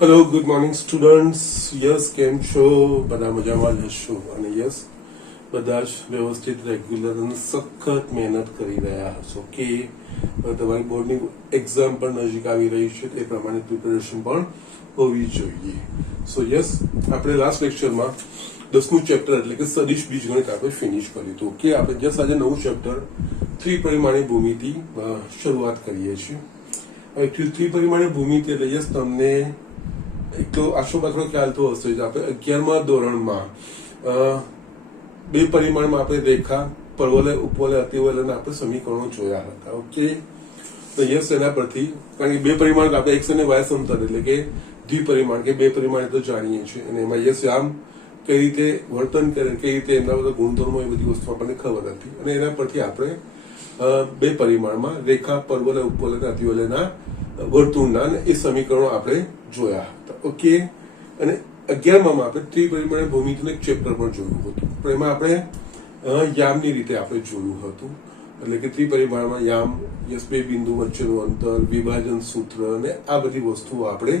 Hello, good morning students. Yes, કેમ છો? બધા મજામાં જ હશો અને યસ બધા જ વ્યવસ્થિત રેગ્યુલર અને સખત મહેનત કરી રહ્યા હશો કે તમારી બોર્ડની એક્ઝામ પણ નજીક આવી રહી છે, તે પ્રમાણે પ્રિપેરેશન પણ હોવી જોઈએ. સો યસ, આપણે લાસ્ટ લેક્ચરમાં 10મું ચેપ્ટર એટલે કે સદિશ બીજગણિત આપણે ફિનિશ કર્યું હતું. કે આપણે જસ્ટ આજે નવું ચેપ્ટર ત્રિપરિમાણીય ભૂમિતિ શરૂઆત કરીએ છીએ. હવે ત્રિપરિમાણીય ભૂમિતિ એટલે યસ તમને એક તો આશોપાત્રો ખ્યાલ તો હશે જ. આપણે 11મા ધોરણમાં 2 પરિમાણમાં આપણે રેખા, પરવલય, ઉપવલય, અતિવલયના આપણે સમીકરણો જોયા હતા. ઓકે, તો યસ એના પરથી, કારણ કે 2 પરિમાણ આપણે એક્સ અને વાય સમતલ એટલે કે દ્વિપરિમાણ કે 2 પરિમાણ તો જાણીએ છીએ, અને એમાં યસ આમ કઈ રીતે વર્તન કરે, કઈ રીતે એમના બધા ગુણધર્મો, એ બધી વસ્તુ આપણને ખબર હતી, અને એના પરથી આપણે 2 પરિમાણમાં રેખા, પરવલય, ઉપવલય, અતિવલયના વર્તુળના એ સમીકરણો આપણે જોયા હતા. ઓકે, અને 11માં આપણે ત્રિપરિમાણીય ભૂમિતિનું એક ચેપ્ટર પણ જોયું હતું, પણ એમાં આપણે યામની રીતે આપણે જોયું હતું. એટલે કે ત્રિપરિમાણમાં યામ, યસ 2 બિંદુ વચ્ચેનું અંતર, વિભાજન સૂત્ર અને આ બધી વસ્તુઓ આપણે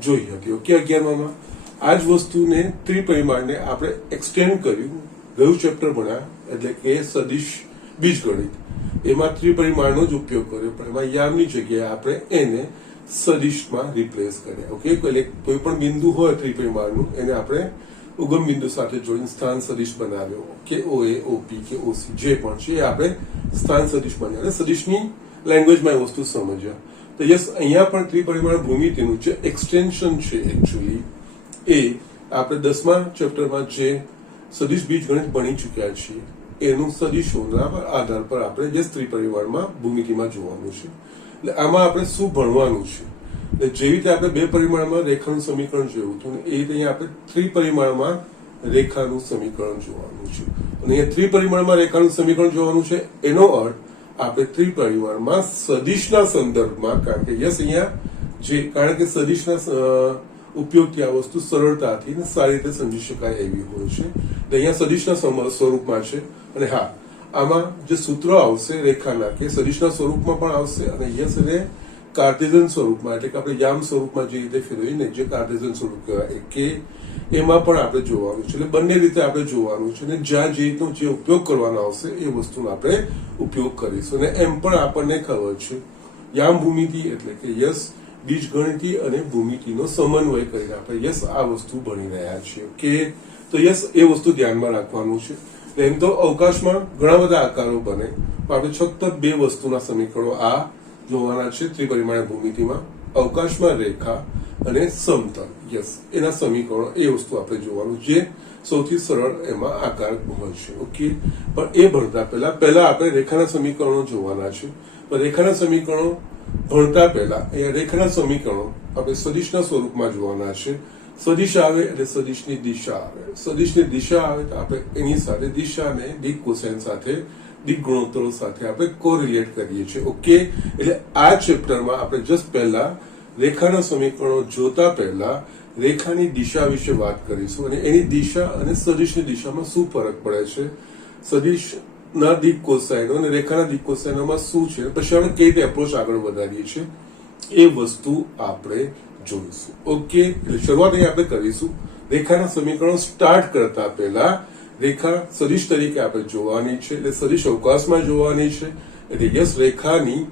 જોઈ હતી. ઓકે, 11માં આ જ વસ્તુને ત્રિપરિમાણને આપણે એક્સટેન્ડ કર્યું, ગયું ચેપ્ટર ભણ્યા એટલે કે સદિશ બીજગણિત, એમાં ત્રિપરિમાણનો જ ઉપયોગ કર્યો, પણ એમાં યામની જગ્યાએ આપણે એને સદિશમાં રિપ્લેસ કર્યા. ઓકે, એટલે કોઈ પણ બિંદુ હોય ત્રિપરિમાણનું, એને આપણે ઉગમ બિંદુ સાથે જોઈને સ્થાન સદિશ બનાવ્યો. કે OA, OP કે OC જે પણ છે એ આપણે સ્થાન સદિશ બનાવ્યા, અને સદિશની લેંગ્વેજમાં એ વસ્તુ સમજ્યા. તો યસ, અહીંયા પણ ત્રિપરિમાણ ભૂમિતિનું જે એક્સટેન્શન છે એકચ્યુઅલી એ આપણે 10મા ચેપ્ટરમાં જે સદિશ બીજગણિત ભણી ચૂક્યા છીએ એનું સદિશોના આધાર પર આપણે જે ત્રિપરિમાણમાં ભૂમિતિમાં જોવાનું છે. એટલે આમાં આપણે શું ભણવાનું છે, એટલે જેવી રીતે આપણે 2 પરિમાણમાં રેખાનું સમીકરણ જોયું હતું, એ રીતે અહીંયા આપણે ત્રિપરિમાણમાં રેખાનું સમીકરણ જોવાનું છે. અને અહીંયા ત્રિપરિમાણમાં રેખાનું સમીકરણ જોવાનું છે, એનો અર્થ આપણે ત્રિપરિમાણમાં સદિશના સંદર્ભમાં, કારણ કે યસ અહીંયા કારણ કે સદિશના ઉપયોગથી આ વસ્તુ સરળતાથી સારી રીતે સમજી શકાય એવી હોય છે. અહીંયા સદિશના સ્વરૂપમાં છે, અને હા, આમાં જે સૂત્રો આવશે રેખાના કે સદિશના સ્વરૂપમાં પણ આવશે, અને યસ એને કાર્ટેઝિયન સ્વરૂપમાં એટલે કે આપણે યામ સ્વરૂપમાં જે રીતે ફેરવીને જે કાર્ટેઝિયન સ્વરૂપ કહેવાય કે એમાં પણ આપણે જોવાનું છે. એટલે બંને રીતે આપણે જોવાનું છે, અને જ્યાં જે રીતનો જે ઉપયોગ કરવાનો આવશે એ વસ્તુનો આપણે ઉપયોગ કરીશું. અને એમ પણ આપણને ખબર છે યામ ભૂમિતિ એટલે કે યસ બીજગણિતી અને ભૂમિતિનો સમન્વય કરીને આપણે યસ આ વસ્તુ ભણી રહ્યા છીએ. કે તો યસ એ વસ્તુ ધ્યાનમાં રાખવાનું છે. એમ તો અવકાશમાં ઘણા બધા આકારો બને, પણ આપણે ફક્ત 2 વસ્તુના સમીકરણો આ જોવાના છે ત્રિપરિમાણીય ભૂમિતિમાં. અવકાશમાં રેખા અને સમતલ, યસ એના સમીકરણો, એ વસ્તુ આપણે જોવાનું, જે સૌથી સરળ એમાં આકાર હોય છે. ઓકે, પણ એ ભણતા પહેલા આપણે રેખાના સમીકરણો જોવાના છે. પણ રેખાના સમીકરણો ભણતા પહેલા અહીંયા રેખાના સમીકરણો આપણે સદિશના સ્વરૂપમાં જોવાના છે. સદિશ આવે એટલે સદિશની દિશા આવે, સદિશની દિશા આવે તો આપણે એની સાથે દિશાને દિક કોસાઇન સાથે, દિક ગુણોત્તરો સાથે આપણે કોરિલેટ કરીએ છીએ. ઓકે, એટલે આ ચેપ્ટરમાં આપણે જસ્ટ પહેલા રેખાના સમીકરણો જોતા પહેલા રેખાની દિશા વિશે વાત કરીશું, અને એની દિશા અને સદિશની દિશામાં શું ફરક પડે છે, સદિશના દિક કોસાઇનો અને રેખાના દિક કોસાઇનોમાં શું છે, પછી આપણે કઈ રીતે એપ્રોચ આગળ વધારીએ છીએ એ વસ્તુ આપણે જોઈશું. ઓકે, એટલે શરૂઆત અહીં આપણે કરીશું. રેખાના સમીકરણો સ્ટાર્ટ કરતા પહેલા રેખા સદિશ તરીકે આપણે જોવાની છે, એટલે સદિશ અવકાશમાં જોવાની છે. એટલે યસ રેખાની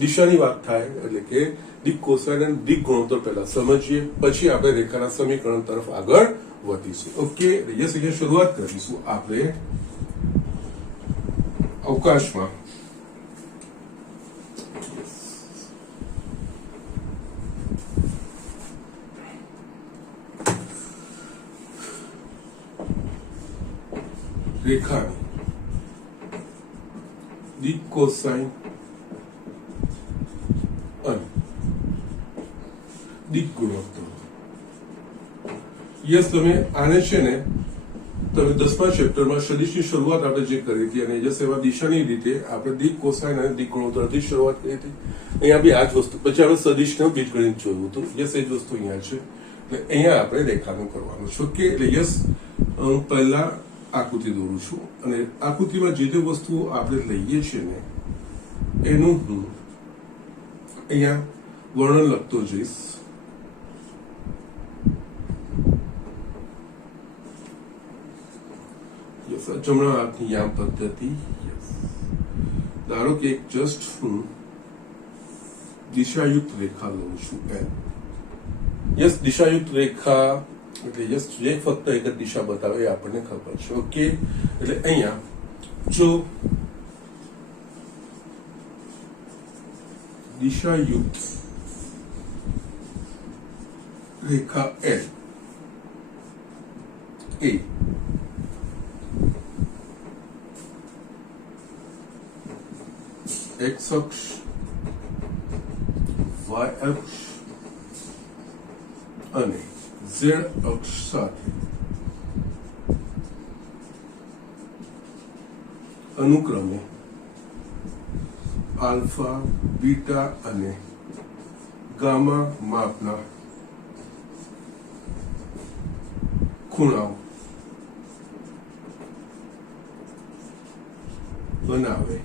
દિશાની વાત થાય એટલે કે દિક કોસાઇન અને દિક ગુણોત્તર પહેલા સમજીએ, પછી આપણે રેખાના સમીકરણ તરફ આગળ વધીશું. ઓકે, એટલે યસ અહીંયા શરૂઆત કરીશું આપણે અવકાશમાં. રેખાની દિક કોસાઇન અને દિક ગુણોત્તર. યસ, તમે આને છે ને તમે 10મા ચેપ્ટરમાં સદિશની શરૂઆત આપણે જે કરી હતી, અને યસ એમાં દિશાની રીતે આપણે દિક કોસાઇન અને દિક ગુણોત્તરથી શરૂઆત કરી હતી. અહીંયા બી આ જ વસ્તુ, પછી આપણે સદિશનું બીજગણિત જોયું હતું. યસ, એ જ વસ્તુ અહીંયા છે. એટલે અહીંયા આપણે રેખાનું કરવાનું છે. ઓકે, એટલે યસ હું પહેલા આકૃતિ દોરું છું, અને આકૃતિમાં જે તે વસ્તુઓ આપણે લઈએ છીએ ને એનું હું અહીંયા વર્ણન લખતો જઈશ. યસ જમણા હાથની યામ પદ્ધતિ. યસ ધારો કે એક જસ્ટ હું દિશાયુક્ત રેખા લઉં છું એમ. યસ દિશાયુક્ત રેખા એટલે યસ જે ફક્ત એક જ દિશા બતાવે એ આપણને ખબર છે. ઓકે એટલે અહીંયા જો દિશાયુક્ત રેખા એલ એ એક્સ અક્ષ વાય અક્ષ અને ઝેડ અક્ષ સાથે અનુક્રમે આલ્ફા બીટા અને ગામા માપના ખૂણાઓ બનાવે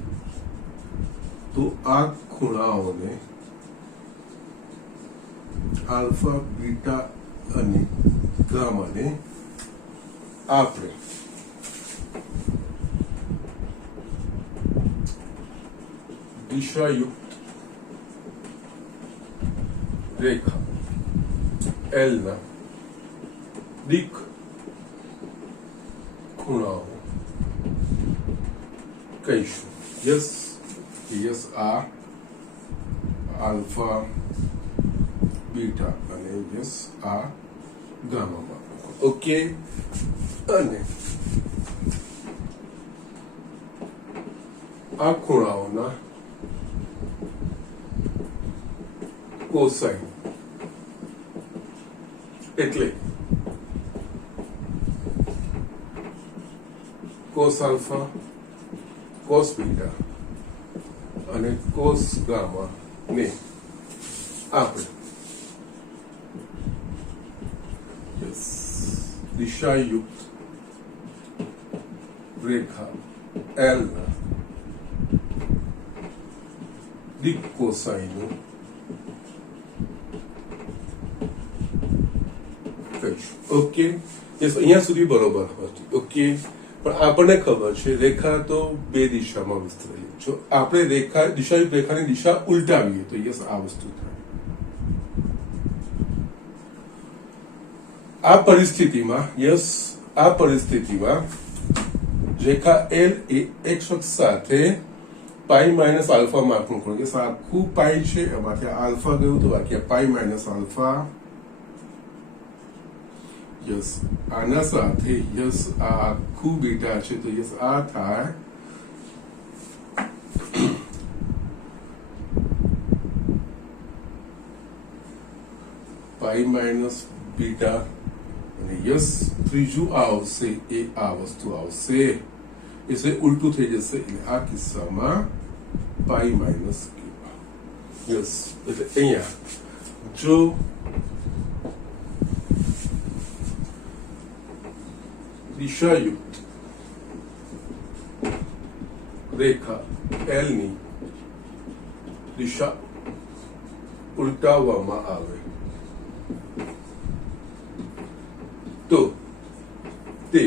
તો આ ખૂણાઓને આલ્ફા બીટા અને ગામાને આપણે દિશાયુક્ત રેખા એલ ના દિક ખૂણાઓ કહીશું. યસ યસ આ આલ્ફા બીટા અને યસ આ ગામામાં. ઓકે અને આ ખૂણાઓના કોસાઇન એટલે કોસ આલ્ફા કોસ બીટા અને કોસ ગામા ને આપણે દિશાયુક્ત રેખા એલ ના દિક કોસાઈનો કહીશું. ઓકે યસ અહીંયા સુધી બરોબર હતી. ઓકે પણ આપણને ખબર છે રેખા તો બે દિશામાં વિસ્તરેલી. જો આપણે રેખા દિશાયુક્ત રેખાની દિશા ઉલટાવીએ તો યસ આ વસ્તુ થાય. આ પરિસ્થિતિમાં યસ આ પરિસ્થિતિમાં રેખા એલ એ એક્સ અક્ષ સાથે પાઈ માઇનસ આલ્ફા માપનું ખૂણો. યસ આખું પાઈ છે એમાંથી આલ્ફા ગયું તો બાકી પાઈ માઇનસ આલ્ફા. યસ આના સાથે યસ આ આખું બીટા છે તો યસ આ થાય પાઈ માઇનસ બીટા અને યસ ત્રીજું આવશે એ આ વસ્તુ આવશે એટલે ઉલટું થઈ જશે. એટલે આ કિસ્સામાં પાઈ માઇનસ યસ એટલે અહીંયા જો દિશાયુક્ત રેખા એલ ની દિશા ઉલટાવવામાં આવે તો તે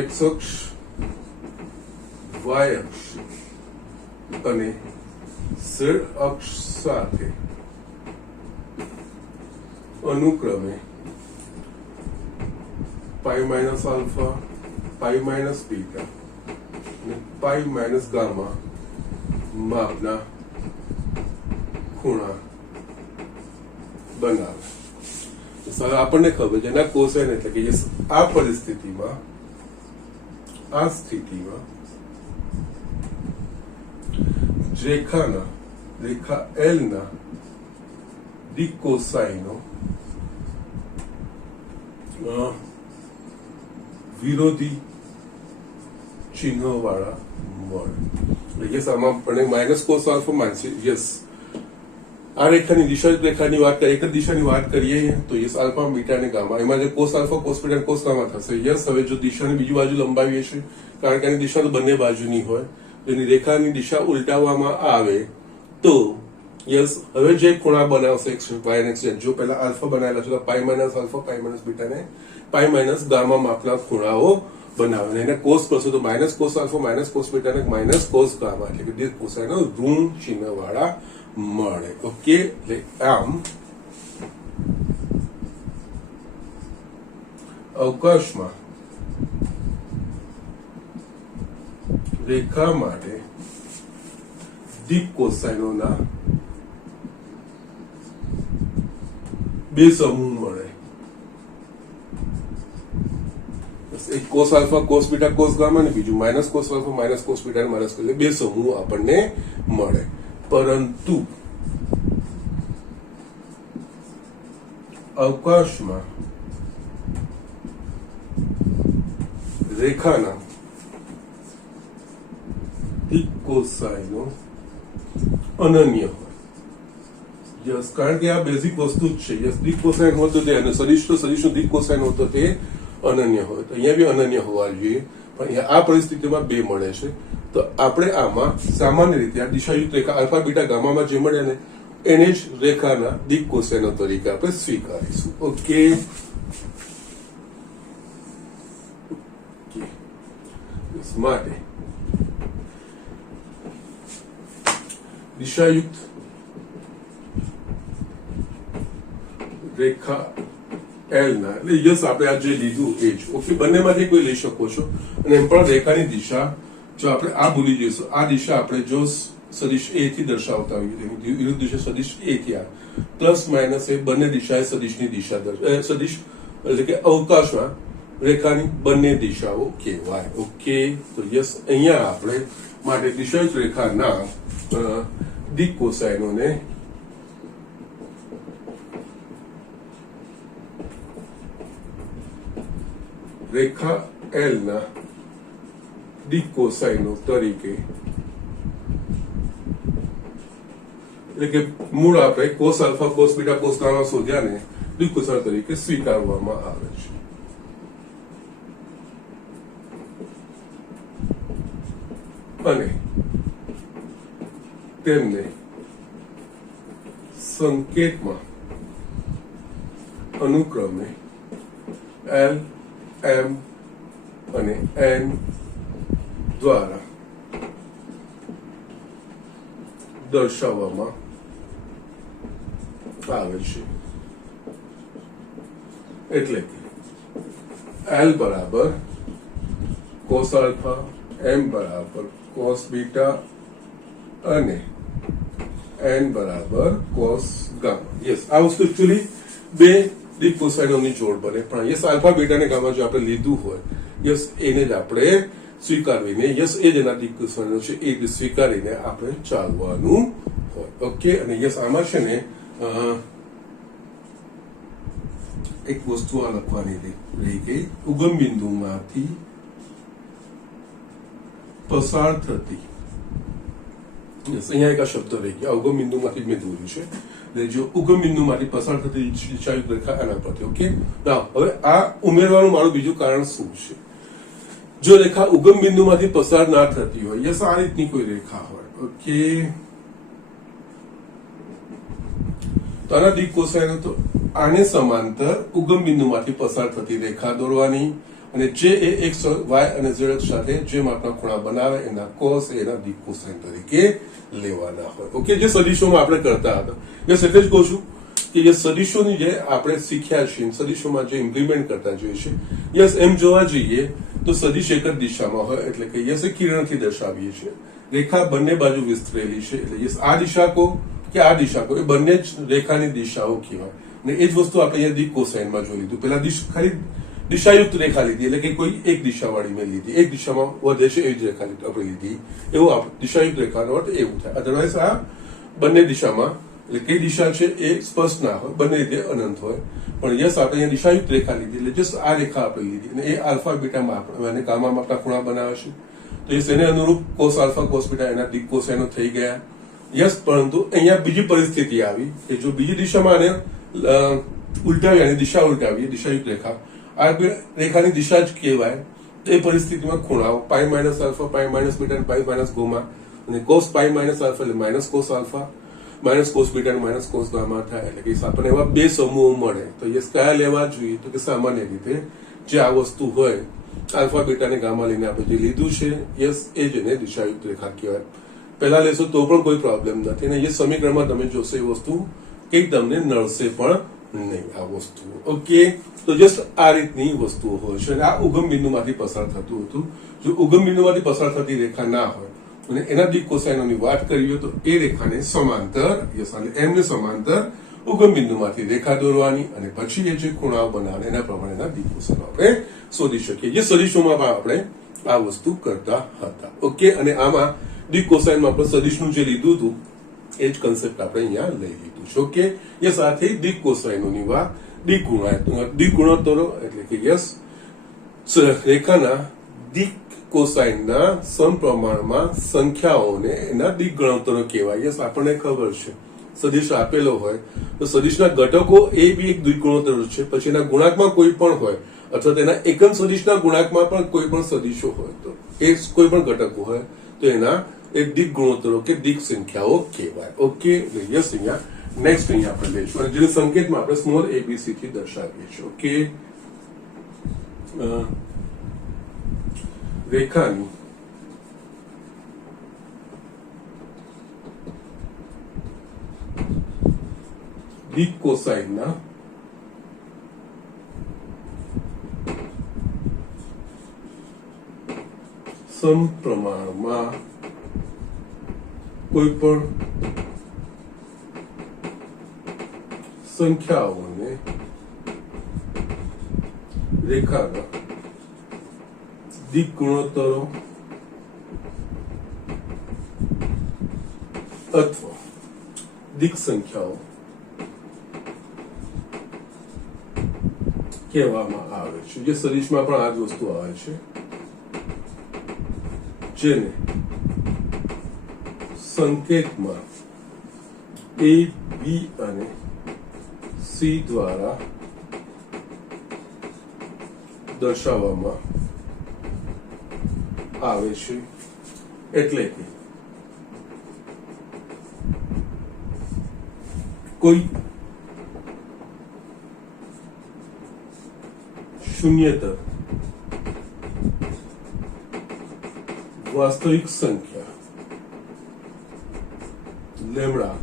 એક્સ અક્ષ વાય અક્ષ અને ઝેડ અક્ષ સાથે અનુક્રમે pi minus alpha pi minus beta અને પાઈ માઇનસ ગામા માપના ખૂણા બનાવે. આપણને ખબર છે એના કોસાઇન એટલે કે આ પરિસ્થિતિમાં આ સ્થિતિમાં રેખા એલ ના દિક કોસાઇનો વિરોધી ચિહ્ન વાળા મળે. યસ આમાં પણ માઇનસ કોસ આલ્ફા માનશે. યસ આ રેખાની દિશાયુક્ત રેખાની વાત કરીએ એક જ દિશાની વાત કરીએ તો યસ આલ્ફા બીટા અને ગામા એમાં જે કોસ આલ્ફા કોસ બીટા અને કોસ ગામા થશે. યસ હવે જો દિશાની બીજી બાજુ લંબાવીએ છીએ કારણ કે એની દિશા તો બંને બાજુની હોય તો એની રેખાની દિશા ઉલટાવવામાં આવે તો યસ હવે જે ખૂણા બનાવશે એક્સ વાય અને એક્સ જો પહેલા આલ્ફા બનાવેલા છે તો pi minus alpha pi minus beta ને પાઈ માઇનસ ગામા માપના ખૂણાઓ બનાવે અને એને કોસ કરશો તો minus cos alpha minus cos beta અને માઇનસ કોસ ગામા એટલે કે દીર્ઘ કોસાઇનો ઋણ ચિહ્ન વાળા મળે. ઓકે, એટલે આમ અવકાશમાં રેખા માટે દીર્ઘ કોસાઇનોના બે સમૂહ મળે. એક cos alpha cos beta cos gamma અને બીજું minus cos alpha minus cos beta minus cos, બે સમૂહ આપણને મળે. પરંતુ અવકાશમાં રેખાના દીર્ઘ કોસાઇનો અનન્ય હોય. યસ, કારણ કે આ બેઝિક વસ્તુ જ છે. યસ, દીર્ઘ કોસાઇન હોય તો તે અને સદિશનું દીર્ઘ કોસાઇન હોય તો તે અનન્ય હોય. તો અહીંયા બી અનન્ય હોવા જોઈએ, પણ અહીંયા આ પરિસ્થિતિમાં બે મળે છે. તો આપણે આમાં સામાન્ય રીતે આ દિશાયુક્ત રેખા આલ્ફા બીટા ગામામાં જે મળે ને એને જ રેખાના દીર્ઘ કોસાઇનો તરીકે આપણે સ્વીકારીશું. ઓકે, માટે દિશાયુક્ત રેખા એલ ના એટલે યસ આપણે આ જે લીધું એ જ. ઓકે, બંનેમાંથી કોઈ લઈ શકો છો. અને એમ પણ રેખાની દિશા જો આપણે આ ભૂલી જઈશું, આ દિશા આપણે જો સદિશ એ થી દર્શાવતા હોઈએ, વિરુદ્ધ દિશા સદિશ એ થી આ પ્લસ માઇનસ એ બંને દિશાએ સદિશની દિશા સદિશ એટલે કે અવકાશમાં રેખાની બંને દિશાઓ કહેવાય. ઓકે, તો યસ અહીંયા આપણે માટે દિશાયુક્ત રેખાના દીર્ઘ કોસાઇનોને રેખા એલ ના દીર્ઘ કોસાઇનો તરીકે એટલે કે મૂળ આપણે cos alpha cos beta cos gamma શોધ્યા ને દીર્ઘ કોસાઇનો તરીકે સ્વીકારવામાં આવે છે. અને તેમને સંકેતમાં અનુક્રમે એલ એમ અને એન દ્વારા દર્શાવવામાં આવે છે. એટલે કે એલ બરાબર કોસ આલ્ફા, એમ બરાબર કોસ બીટા અને એન બરાબર કોસ ગામા. યસ, આ વસ્તુ એકચ્યુઅલી બે દીર્ઘ કોસાઇનોની જોડ બને. પણ યસ, આલ્ફા બીટા અને ગામા જો આપણે લીધું હોય, યસ એને જ આપણે સ્વીકારવીને યસ એ જ એના દીર્ઘ કોસાઇનો છે એ જ સ્વીકારીને આપણે ચાલવાનું હોય. ઓકે, અને યસ આમાં છે ને એક વસ્તુ આ લખવાની રહી ગઈ, ઉગમ બિંદુમાંથી પસાર થતી. અહીંયા એક આ શબ્દ રહી ગયો, ઉગમ બિંદુમાંથી મેં દોર્યું છે. જો ઉગમ બિંદુમાંથી પસાર થતી દિશાયુક્ત રેખા આના પરથી. ઓકે, હવે આ ઉમેરવાનું મારું બીજું કારણ શું છે? જો રેખા ઉગમ બિંદુમાંથી પસાર ના થતી હોય, યસ આ રીતની કોઈ રેખા હોય, ઓકે, તો આના દીર્ઘ કોસાઇનો તો આને સમાંતર ઉગમ બિંદુમાંથી પસાર થતી રેખા દોરવાની અને જે એ એક્સ વાય અને ઝેડ અક્ષ સાથે જે માપના ખૂણા બનાવે એના કોસ એના દીર્ઘ કોસાઇન તરીકે લેવાના હોય. ઓકે, જે સદિશોમાં આપણે કરતા હતા. યસ, એટલે જ કહું છું કે જે સદિશોની જે આપણે શીખ્યા છીએ, સદિશોમાં જે ઇમ્પ્લિમેન્ટ કરતા જોઈએ છે, યસ એમ જોવા જઈએ તો સદિશ એક જ દિશામાં હોય એટલે કે યસ એ કિરણથી દર્શાવીએ છીએ. રેખા બંને બાજુ વિસ્તરેલી છે એટલે યસ આ દિશા કો કે આ દિશા કો એ બંને જ રેખાની દિશાઓ કહેવાય. અને એ જ વસ્તુ આપણે અહીંયા દીર્ઘ કોસાઇનમાં જોઈ લીધું. પેલા ખાલી દિશાયુક્ત રેખા લીધી એટલે કે કોઈ એક દિશાવાળી મેં લીધી, એક દિશામાં વધે છે એવી જ રેખા આપણે લીધી, એવું આપણે દિશાયુક્ત રેખાનો અર્થ એવું થાય. અધરવાઇઝ આ બંને દિશામાં એટલે કઈ દિશા છે એ સ્પષ્ટ ના હોય, બંને રીતે અનંત હોય. પણ યસ આપણે અહીંયા દિશાયુક્ત રેખા લીધી એટલે જસ્ટ આ રેખા આપણે લીધી અને એ આલ્ફા બીટામાં આપણે અને ગામામાં આપણા ખૂણા બનાવે છે. તો યસ એને અનુરૂપ કોસ આલ્ફા કોસ બીટા એના દીર્ઘ કોસાઇનો થઈ ગયા. યસ, પરંતુ અહીંયા બીજી પરિસ્થિતિ આવી કે જો બીજી દિશામાં આને ઉલટાવી અને દિશા ઉલટાવી દિશાયુક્ત રેખા આ રેખાની દિશા જ કહેવાય. એ પરિસ્થિતિમાં ખૂણાઓ pi minus alpha pi minus beta pi minus Goma અને કોસ પાઈ માઇનસ આલ્ફા એટલે minus cos alpha minus cos beta અને માઇનસ કોસ ગામા થાય એટલે કે આપણને એવા બે સમૂહો મળે તો યસ કયા લેવા જોઈએ તો કે સામાન્ય રીતે જે આ વસ્તુ હોય આલ્ફા બીટા અને ગામા લઈને આપણે જે લીધું છે યસ એ જ એને દિશાયુક્ત રેખા કહેવાય. પહેલા લેશો તો પણ કોઈ પ્રોબ્લેમ નથી અને એ સમીકરણમાં તમે જોશો એ વસ્તુ કંઈક તમને નડશે પણ નહીં આ વસ્તુ. ઓકે, તો જસ્ટ આ રીતની વસ્તુઓ હોય છે અને આ ઉગમ બિંદુમાંથી પસાર થતું હતું. જો ઉગમ બિંદુમાંથી પસાર થતી રેખા ના હોય અને એના દિક કોસાઇનોની વાત કરીએ તો એ રેખાને સમાંતર યસ અને એમને સમાંતર ઉગમ બિંદુમાંથી રેખા દોરવાની અને પછી એ જે ખૂણાઓ બનાવે એના પ્રમાણેના દિક કોસાઇનો આપણે શોધી શકીએ. જે સદિશોમાં પણ આપણે આ વસ્તુ કરતા હતા. ઓકે, અને આમાં દિક કોસાઇનમાં આપણે સદિશનું જે લીધું હતું એ જ કન્સેપ્ટ આપણે અહીંયા લઈ લીધું છે. ઓકે, એ સાથે દિક કોસાઇનોની વાત દિક ગુણોત્તરો એટલે કે યસ રેખાના દિક કોસાઇનના સમપ્રમાણમાં સંખ્યાઓને એના દિક ગુણોત્તરો કહેવાય. યસ આપણને ખબર છે સદિશ આપેલો હોય તો સદિશના ઘટકો એ બી એક દિક ગુણોત્તર છે. પછી એના ગુણાંકમાં કોઈ પણ હોય અથવા તેના એકમ સદિશના ગુણાંકમાં પણ કોઈ પણ સદિશો હોય તો એ કોઈ પણ ઘટકો હોય તો એના એક દિક ગુણોત્તરો કે દિક સંખ્યાઓ કહેવાય. ઓકે, યસ અહીંયા નેક્સ્ટ અહીંયા આપણે લઈશું અને જેને સંકેતમાં આપણે સ્મોલ એબીસી થી દર્શાવીએ છીએ. ઓકે, રેખાની દિક કોસાઇનના સમપ્રમાણમાં કોઈ પણ સંખ્યાઓને રેખાના દિક ગુણોત્તરો અથવા દિક સંખ્યાઓ કહેવામાં આવે છે. જે સદિશમાં પણ આ જ વસ્તુ આવે છે જેને સંકેતમાં A, B અને C દ્વારા દર્શાવવામાં આવે છે. એટલે કે કોઈ શૂન્યતર વાસ્તવિક સંખ્યા લેમડા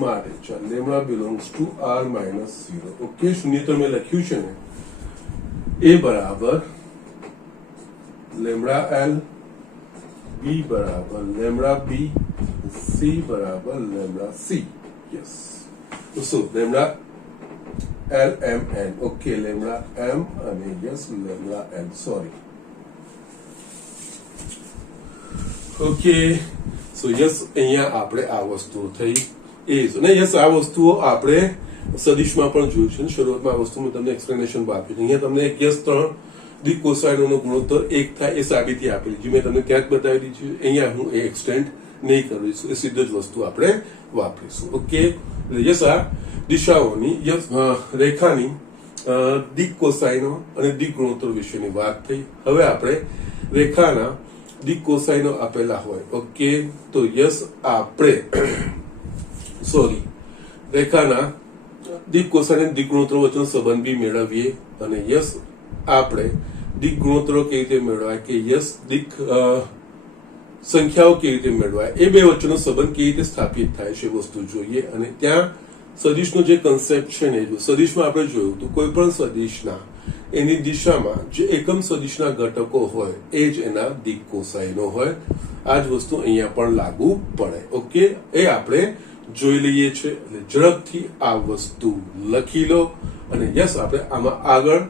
માટે ચાલ lambda belongs to r - 0. Okay, શૂન્યતર મેં લખ્યું છે ને a બરાબર લેમડા l, b બરાબર લેમડા b, c બરાબર લેમડા c. યસ, તો શું lambda l m n. Okay, lambda m અને yes lambda n. Sorry. Okay, so yes અહીંયા આપણે આ વસ્તુઓ થઈ એ અને યસ આ વસ્તુઓ આપણે સદિશમાં પણ જોયું છે. શરૂઆતમાં આ વસ્તુનું તમને એક્સપ્લેનેશન આપ્યું. અહીંયા તમને એક યસ 3 દિક કોસાઇનોનો ગુણોત્તર 1 થાય એ સાબિતી આપેલી જે મેં તમને ત્યાં જ બતાવી દીધી છે. અહીંયા હું એ એક્સટેન્ડ નહીં કરીશું, એ સીધો જ વસ્તુ આપણે વાપરીશું. ઓકે, યસ આ દિશાઓની યસ રેખાની દિક કોસાઇનો અને દિક ગુણોત્તર વિશેની વાત થઈ. હવે આપણે રેખાના દિક કોસાઇનો આપેલા હોય. ઓકે, તો યસ આપણે સોરી રેખાના દિક કોસાઇન અને દિક ગુણોત્તરો વચ્ચેનો સંબંધ બી મેળવીએ અને યસ આપણે દિક ગુણોત્તરો કેવી રીતે મેળવાય કે યસ દિક સંખ્યાઓ કેવી રીતે મેળવાય એ બે વચ્ચેનો સંબંધ કેવી રીતે સ્થાપિત થાય છે વસ્તુ જોઈએ. અને ત્યાં સદિશનો જે કન્સેપ્ટ છે ને સદિશમાં આપણે જોયું તો કોઈ પણ સદિશના એની દિશામાં જે એકમ સદિશના ઘટકો હોય એ જ એના દિક કોસાઇનો હોય. આ જ વસ્તુ અહીંયા પણ લાગુ પડે. ઓકે, એ આપણે જોઈ લઈએ છીએ એટલે ઝડપથી આ વસ્તુ લખી લો અને યસ આપણે આમાં આગળ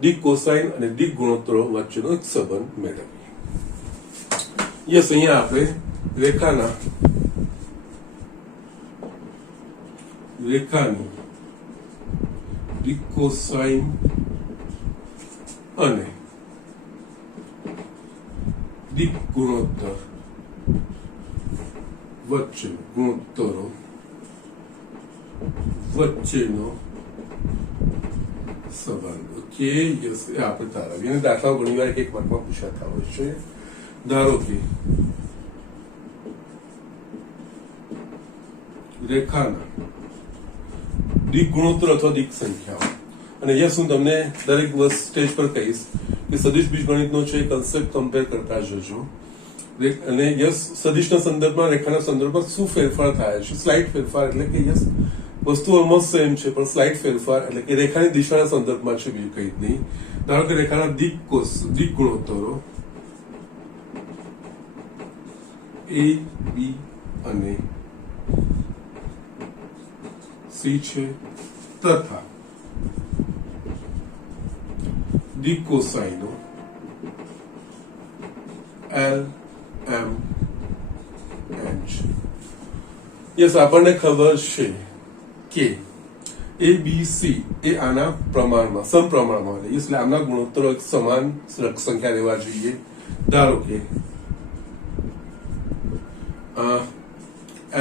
દિક કોસાઇન અને દિક ગુણોત્તરો વચ્ચેનો એક સંબંધ મેળવીએ. યસ, અહીંયા આપણે રેખાની દિક કોસાઇન અને દિક ગુણોત્તર વચ્ચેનો સંબંધ. ઓકે, યસ એ આપણે તારવીએ અને દાખલાઓ ઘણી વાર એક વર્ગમાં પૂછાતા હોય છે. ધારો કે રેખાના દિક ગુણોત્તર અથવા દિક સંખ્યાઓ. અને યસ, હું તમને દરેક સ્ટેજ પર કહીશ કે સદિશ બીજગણિતનો છે કન્સેપ્ટ કમ્પેર કરતા જજો. અને યસ, સદિશના સંદર્ભમાં રેખાના સંદર્ભમાં શું ફેરફાર થાય છે, સ્લાઇટ ફેરફાર એટલે કે યસ વસ્તુ ઓલમોસ્ટ સેમ છે પણ સ્લાઇટ ફેરફાર એટલે કે રેખાની દિશાના સંદર્ભમાં છે, બીજું કંઈ જ નહીં. ધારો કે રેખાના દિક ગુણોત્તરો એ બી અને સી છે તથા દિક કોસાઇનો એલ એમ એન છે. યસ, આપણને ખબર છે કે એ બી સી એ આના પ્રમાણમાં સમપ્રમાણમાં હોય, એટલે આમના ગુણોત્તરો એક સમાન સંખ્યા રહેવા જોઈએ. ધારો કે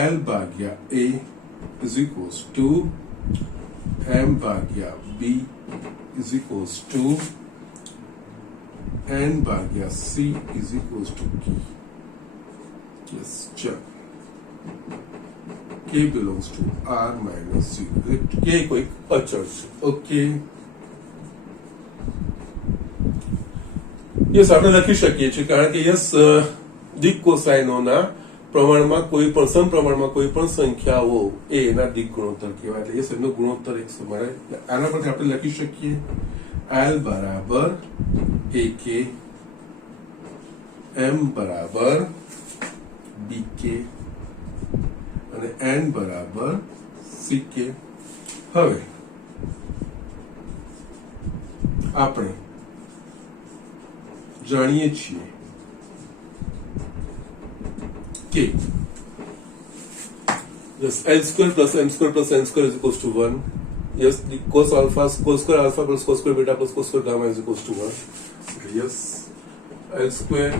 એલ ભાગ્યા A is equals to M ભાગ્યા B is equals to n ભાગ્યા c is equals to k. Yes, ચલ k belongs to r minus c. k કોઈક અચળ છે. ઓકે, યસ, આપણે લખી શકીએ છીએ કારણ કે યસ દિક કોસાઇનોના પ્રમાણમાં કોઈ પણ સમપ્રમાણમાં કોઈ પણ સંખ્યાઓ એ એના દિક ગુણોત્તર કહેવાય. એટલે યસ, એમનો ગુણોત્તર એક સમાન. આના પરથી આપણે લખી શકીએ l બરાબર ak, m બરાબર bk અને n બરાબર ck. હવે આપણે જાણીએ છીએ કે yes, l square plus m square plus n square is equals to 1. Yes, the cos square alpha plus cos square beta plus cos square gamma is equals to 1. Okay, yes, l square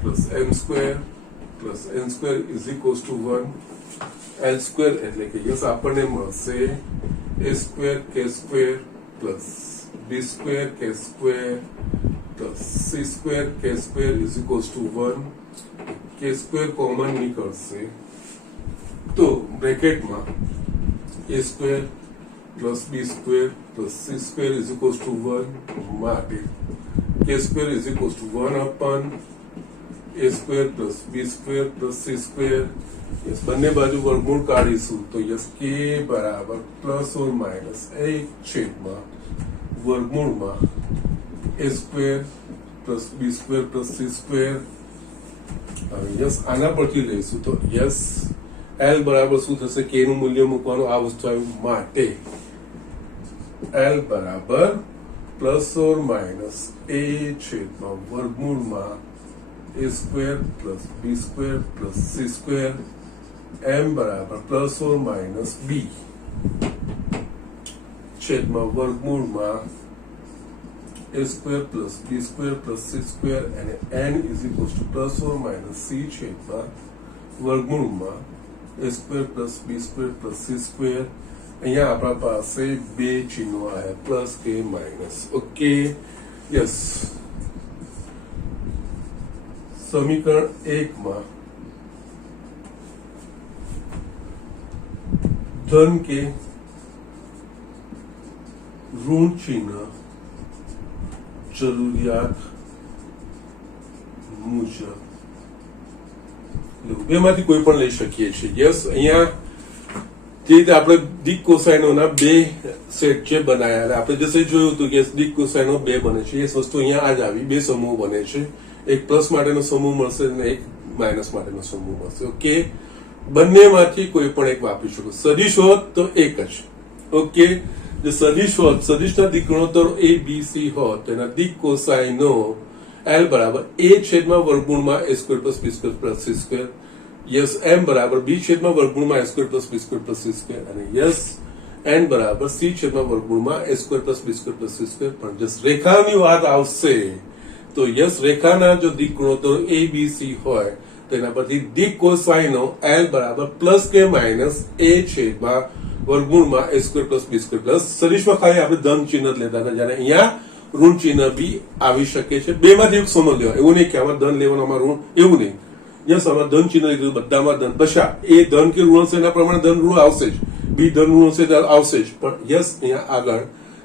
plus m square plus n square is equals to 1. l square એટલે કે yes આપણને મળશે a square k square plus b square k square plus c square k square is equals to 1. k square common નીકળશે તો બ્રેકેટમાં a square plus b square plus c square is equals to 1 માટે k square is equals to 1 upon a square plus b square plus c square. yes, બંને બાજુ વર્ગમૂળ કાઢીશું તો yes k બરાબર plus or minus 1 છેદમાં વર્ગમૂળમાં a square plus b square plus c square. હવે યસ આના પરથી લઈશું તો યસ l બરાબર શું થશે, k નું મૂલ્ય મૂકવાનું આ વસ્તુ આવ્યું માટે l બરાબર પ્લસ ઓર માઇનસ a છેદમાં વર્ગમૂળમાં a square plus b square plus c square. m બરાબર પ્લસ ઓર માઇનસ b છેદમાં વર્ગમૂળમાં a square plus b square plus c square અને n is equals two plus or minus c છેદમાં વર્ગમૂળમાં a square plus b square plus c square. અહીંયા આપણા પાસે બે ચિહ્નો આવ્યા પ્લસ કે માઇનસ. ઓકે, યસ, સમીકરણ 1 માં ધન કે ઋણ ચિહ્ન જરૂરિયાત મુજબ બેમાંથી કોઈ પણ લઈ શકીએ છીએ. યસ, અહીંયા જે રીતે આપણે દિક કોસાઇનોના બે સેટ છે બનાયા, આપણે જશે જોયું હતું કે દિક કોસાઇનો બે બને છે. એ વસ્તુ અહીંયા આ જ આવી, બે સમૂહ બને છે, એક પ્લસ માટેનો સમૂહ મળશે અને એક માઇનસ માટેનો સમૂહ મળશે. ઓકે, બંનેમાંથી કોઈ પણ એક વાપરી શકો. સદિશ હોત તો એક જ. ઓકે, જે સદિશ હોત, સદિશના દિક ગુણોત્તરો a b c હોત તેના દિક કોસાઇનો l બરાબર a છેદમાં વર્ગમૂળમાં a square plus b square plus c square. Yes, m બરાબર b છેદમાં વર્ગમૂળમાં a square plus b square plus c square અને યસ n બરાબર c છેદમાં વર્ગમૂળમાં a square plus b square plus c square. પણ જસ રેખાની વાત આવશે તો યસ, રેખાના જો દિક ગુણોત્તરો a b c હોય તો એના પરથી દિક કોસાઇનો l બરાબર પ્લસ કે માઇનસ a છેદમાં વર્ગમૂળમાં a square plus b square plus સદિશમાં ખાલી આપણે ધન ચિહ્ન જ લેતા હતા, જ્યારે અહીંયા ઋણ ચિહ્ન બી આવી શકે છે. બેમાંથી એક સમજ લેવા, એવું નહીં કે આમાં ધન લેવાનું આમાં ઋણ, એવું નહીં. યસ આમાં ધન ચિહ્ન લીધું, બધામાં ધન. પછી એ ધન કે ઋણ હશે એના પ્રમાણે ધન ઋણ આવશે જ, બી ધન ઋણ હશે તો આવશે જ. પણ યસ અહીંયા આગળ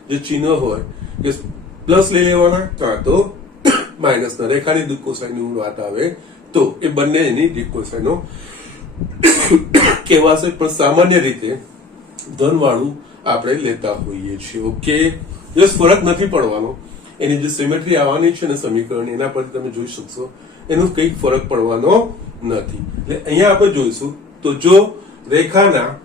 જે ચિહ્ન હોય એ પ્લસ લઈ લેવાના કાં તો માઇનસના. રેખાની દીક કોસાઈની વાત આવે તો એ બંને એની દીક કોસાઈનો કહેવાશે, પણ સામાન્ય રીતે ધન વાળું આપણે લેતા હોઈએ છીએ. ઓકે, યસ ફરક નથી પડવાનો. એની જે સિમેટ્રી આવવાની છે ને સમીકરણ, એના પરથી તમે જોઈ શકશો એનો કંઈક ફરક પડવાનો નથી. એટલે અહીંયા આપણે જોઈશું તો જો રેખાના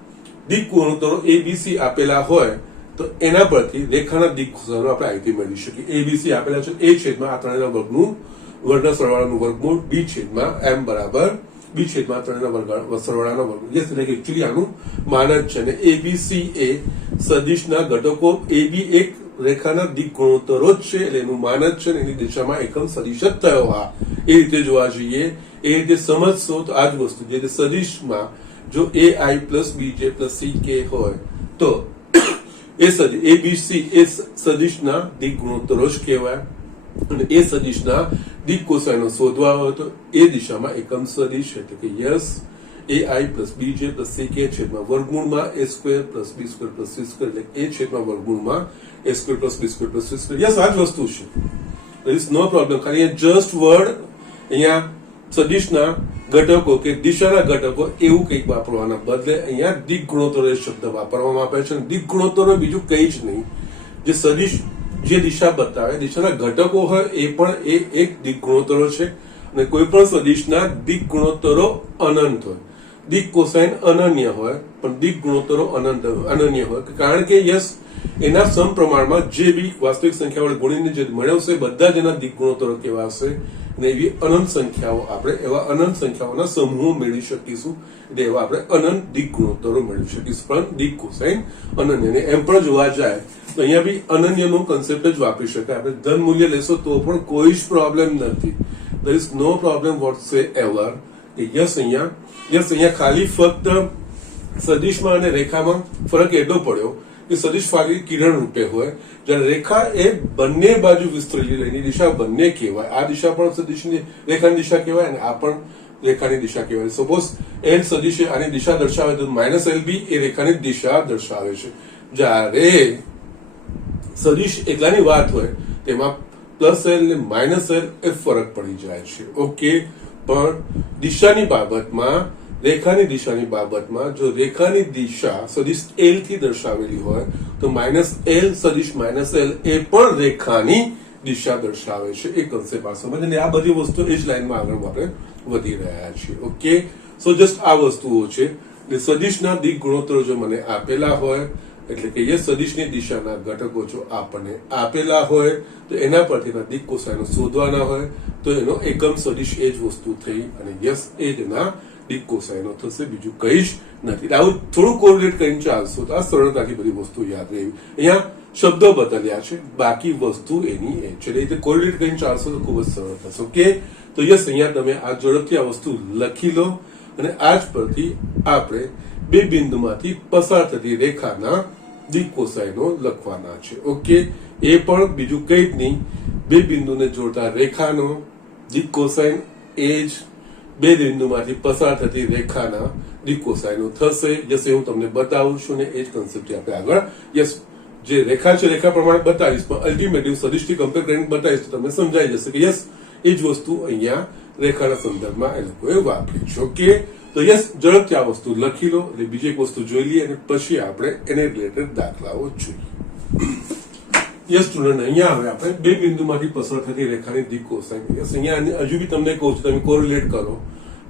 દિક ગુણોત્તરો એબીસી આપેલા હોય તો એના પરથી રેખાના દિક ગુણોત્તરો આપણે આઈટી મેળવી શકીએ. એબીસી આપેલા છે એ છેદમાં આ ત્રણેયના વર્ગનું વર્ગના સરવાળાનું વર્ગમૂળ, બી છેદમાં એમ બરાબર બી છેદમાં ત્રણેયના સરવાળાનો વર્ગમૂળ. યસ, એટલે કે એકચ્યુઅલી આનું માન જ છે. અને એબીસી એ સદિશના ઘટકો, એબી એક રેખાના દિક ગુણોત્તરો જ છે એટલે એનું માન જ છે, એની દિશામાં એકમ સદિશ જ થયો. હા, એ રીતે જોવા જઈએ, એ રીતે સમજશો તો આ જ વસ્તુ જે સદિશમાં જો એ i plus b j plus c કે હોય તો એ સદિશ એબીસી એ સદિશના દિક ગુણોત્તરો જ કહેવાય. અને એ સદિશના દિક કોસાઈનો શોધવા હોય તો એ દિશામાં એકમ સદિશ એટલે કે yes a i plus b j plus c k છેદમાં વર્ગમૂળમાં a square plus b square plus c square એટલે એ છેદમાં વર્ગમૂળમાં a square plus b square plus c square. Yes, આ જ વસ્તુ છે. there is no problem. ખાલી જસ્ટ વર્ડ અહીંયા સદિશના ઘટકો કે દિશાના ઘટકો એવું કંઈક વાપરવાના બદલે અહીંયા દિક ગુણોત્તરો એ શબ્દ વાપરવામાં આવે છે. દિક ગુણોત્તરો બીજું કંઈ જ નહીં, જે સદિશ જે દિશા બતાવે દિશાના ઘટકો હોય એ પણ એ એક દિક ગુણોત્તરો છે. અને કોઈ પણ સદિશના દિક ગુણોત્તરો અનંત હોય, દિક કોસાઇન અનન્ય હોય, પણ દિક ગુણોત્તરો અનન્ય હોય, કારણ કે યસ એના સમપ્રમાણમાં જે બી વાસ્તવિક સંખ્યા વડે ગુણીને જે મેળવશે બધા જ એના દિક ગુણોત્તરો કહેવાશે. અને એવી અનંત સંખ્યાઓ આપણે એવા અનંત સંખ્યાઓના સમૂહો મેળવી શકીશું. એટલે એવા આપણે અનંત દિક ગુણોત્તરો મેળવી શકીશું, પણ દિક કોસાઇન અનન્ય. ને એમ પણ જોવા જાય તો અહીંયા બી અનન્યનો કન્સેપ્ટ જ વાપરી શકાય. આપણે ધન મૂલ્ય લેશો તો પણ કોઈ જ પ્રોબ્લેમ નથી. there is no problem whatsoever. Yes અહીંયા ખાલી ફક્ત સદિશમાં અને રેખામાં ફરક એટલો પડ્યો કે સદિશ ખાલી કિરણ રૂપે હોય, જ્યારે રેખા એ બંને બાજુ વિસ્તરેલી એની દિશા બંને કહેવાય. આ દિશા પણ સદિશની રેખાની દિશા કહેવાય અને આ પણ રેખાની દિશા કહેવાય. સપોઝ એલ સદિશ આની દિશા દર્શાવે તો માઇનસ એલ બી એ રેખાની દિશા દર્શાવે છે. જ્યારે સદિશ એકલાની વાત હોય તેમાં પ્લસ એલ ને માઇનસ એલ એ ફરક પડી જાય છે. ઓકે, પણ દિશાની બાબતમાં રેખાની દિશાની બાબતમાં જો રેખાની દિશા સદિશ એલ થી દર્શાવેલી હોય તો માઇનસ એલ સદિશ માઇનસ એલ એ પણ રેખાની દિશા દર્શાવે છે. એ કન્સેપ્ટ આ સમજ. અને આ બધી વસ્તુ એ જ લાઈનમાં આગળ આપણે વધી રહ્યા છીએ. ઓકે, સો જસ્ટ આ વસ્તુઓ છે. સદિશના દિક ગુણોત્તરો જો મને આપેલા હોય એટલે કે એ સદિશની દિશાના ઘટકો જો આપણને આપેલા હોય તો એના પરથી દિક કોસાઈનો શોધવાના હોય તો એનો એકમ સદિશ એ જ વસ્તુ થઈ અને યસ એ જ એના દિક કોસાઈનો થશે, બીજું કઈ જ નથી. આવું થોડું કોરિલેટ કરીને ચાલશો તો આ સરળતાથી બધી વસ્તુ યાદ રહી. અહીંયા શબ્દો બદલ્યા છે, બાકી વસ્તુ એની એ છે. એટલે કોરિલેટ કરીને ચાલશો તો ખૂબ જ સરળ થશે. ઓકે, તો યસ અહીંયા તમે આ ઝડપથી આ વસ્તુ લખી લો અને આજ પરથી આપણે બે બિંદુમાંથી પસાર થતી રેખાના દિક કોસાઈનો લખવાના છે. ઓકે, એ પણ બીજું કંઈ જ નહીં, બે બિંદુને જોડતા રેખાનો દિક કોસાઈન એ જ બે બિંદુમાંથી પસાર થતી રેખાના દિક કોસાઈનો થશે. જશે હું તમને બતાવું છું ને એ જ કન્સેપ્ટ આપણે આગળ યસ જે રેખા છે રેખા પ્રમાણે બતાવીશ, પણ અલ્ટિમેટલી સદિશથી કમ્પેર કરીને બતાવીશ તો તમને સમજાઈ જશે કે યસ એ જ વસ્તુ અહીંયા રેખાના સંદર્ભમાં એ લોકોએ વાપરી છે. ઓકે, તો યસ ઝડપથી આ વસ્તુ લખી લો એટલે બીજી એક વસ્તુ જોઈ લઈએ અને પછી આપણે એને રિલેટેડ દાખલાઓ જોઈએ. યસ સ્ટુડન્ટ, અહીંયા હવે આપણે બે બિંદુમાંથી પસાર થતી રેખાની દિક કોસાઈન. યસ અહીંયા હજુ બી તમને કહું છું, તમે કોરિલેટ કરો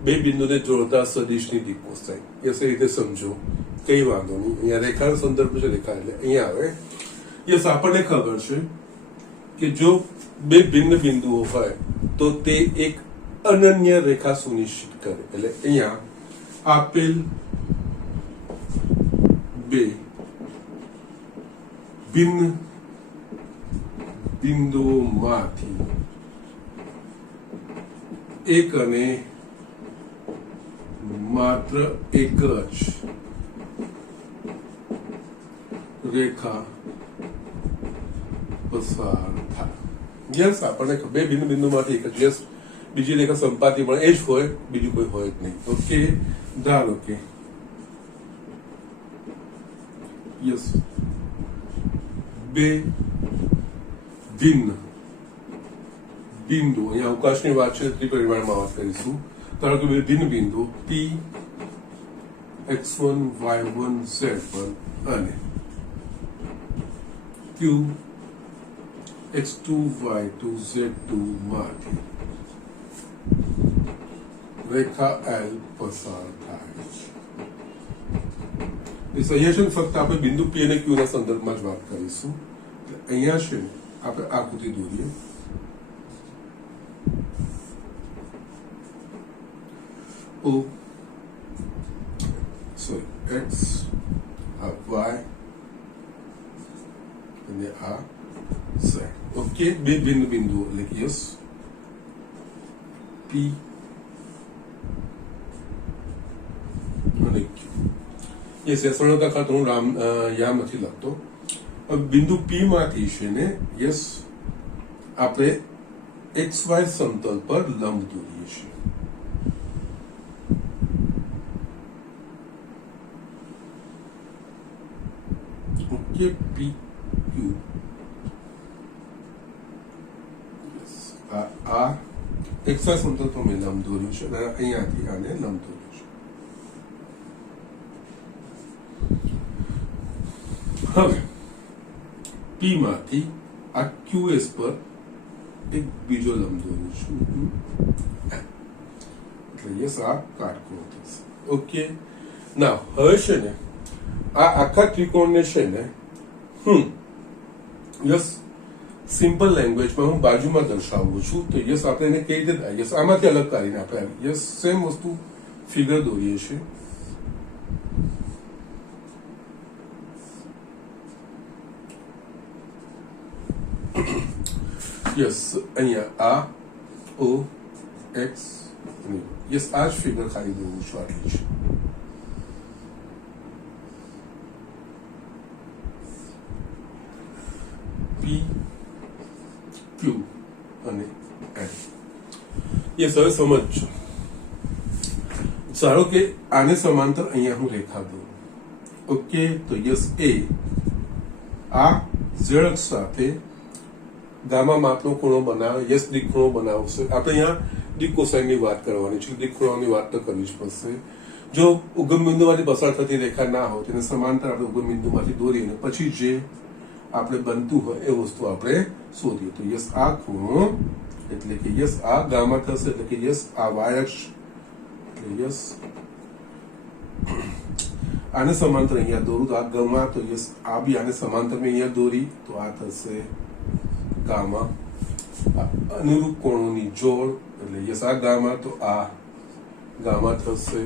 બે બિંદુને જોડતા સદિશની દિક કોસાઈન. યસ એ રીતે સમજો, કઈ વાંધો નહીં. અહીંયા રેખાનો સંદર્ભ છે રેખા એટલે અહીંયા આવે. યસ આપણને ખબર છે કે જો બે ભિન્ન બિંદુઓ હોય તો તે એક અનન્ય રેખા સુનિશ્ચિત કરે. એટલે અહીંયા આપેલ બે ભિન્ન બિંદુઓમાંથી એક અને માત્ર એક જ રેખા પસાર થાય. યસ આપણને બે બિંદુમાંથી એક જ. યસ બીજી રેખા સંપાતી પણ એ જ હોય, બીજું કોઈ હોય જ નહીં. ઓકે, ધારો કે યસ બે ભિન્ન બિંદુ, અહીંયા અવકાશની વાત છે, ત્રિપરિમાણમાં વાત કરીશું. ધારો કે બે ભિન્ન બિંદુ P x1 y1 z પર અને Q x2 y2 z2 માંથી રેખા L પસાર થાય છે. અહીંયા છે ફક્ત આપણે બિંદુ P અને Q ના સંદર્ભમાં જ વાત કરીશું. અહીંયા છે આપણે આકૃતિ દોરીએ. O સોરી x આ y અને આ z. ઓકે, બે ભિન્ન બિંદુઓ એટલે કે યસ P અને Q. યસ સરળતા ખાતર હું યામ નથી લખતો. બિંદુ P માંથી છે ને યસ આપણે XY સમતલ પર લંબ દોરીએ છીએ. ઓકે, P Q આ XY સમતલ પર મેં લંબ દોર્યું છે અને અહીંયાથી આને લંબ દોર્યું છે. હવે P માંથી આ QS પર એક બીજો લંબ દોરું છું એટલે યસ આ કાટખૂણો થશે. ઓકે, ના હવે છે ને આ આખા ત્રિકોણને છે ને યસ સિમ્પલ લેંગ્વેજમાં હું બાજુમાં દર્શાવું છું. તો યસ આપણે એને કઈ રીતે યસ આમાંથી અલગ કરીને આપણે યસ સેમ વસ્તુ ફિગર દોરીએ છીએ. યસ અહીંયા આ O X યસ આ જ ફિગર ખાલી દોરું છું આટલી છે. P Q અને L. યસ હવે સમજજો. ધારો કે આને સમાંતર અહીંયા હું રેખા દોરું. ઓકે, તો યસ A આ z અક્ષ સાથે ગામા માપનો ખૂણો બનાવે, યસ દિક ખૂણો બનાવશે. આપણે અહીંયા દિક કોસાઈનની વાત કરવાની છે, દિક ખૂણાની વાત તો કરવી જ પડશે. જો ઉગમ બિંદુમાંથી પસાર થતી રેખા ના હોય તેને સમાંતર આપણે ઉગમ બિંદુમાંથી દોરીને પછી જે આપણે બનતું હોય એ વસ્તુ આપણે શોધીએ. તો યસ આ ખૂણો એટલે કે યસ આ ગામા થશે એટલે કે યસ આ વાય અક્ષ એટલે યસ આને સમાંતર અહીંયા દોરું તો આ ગામા, તો યસ આ બી આને સમાંતર મેં અહીંયા દોરી તો આ થશે ગામા. અનુરૂપ કોણોની જોડ એટલે યસ આ ગામા તો આ ગામા થશે.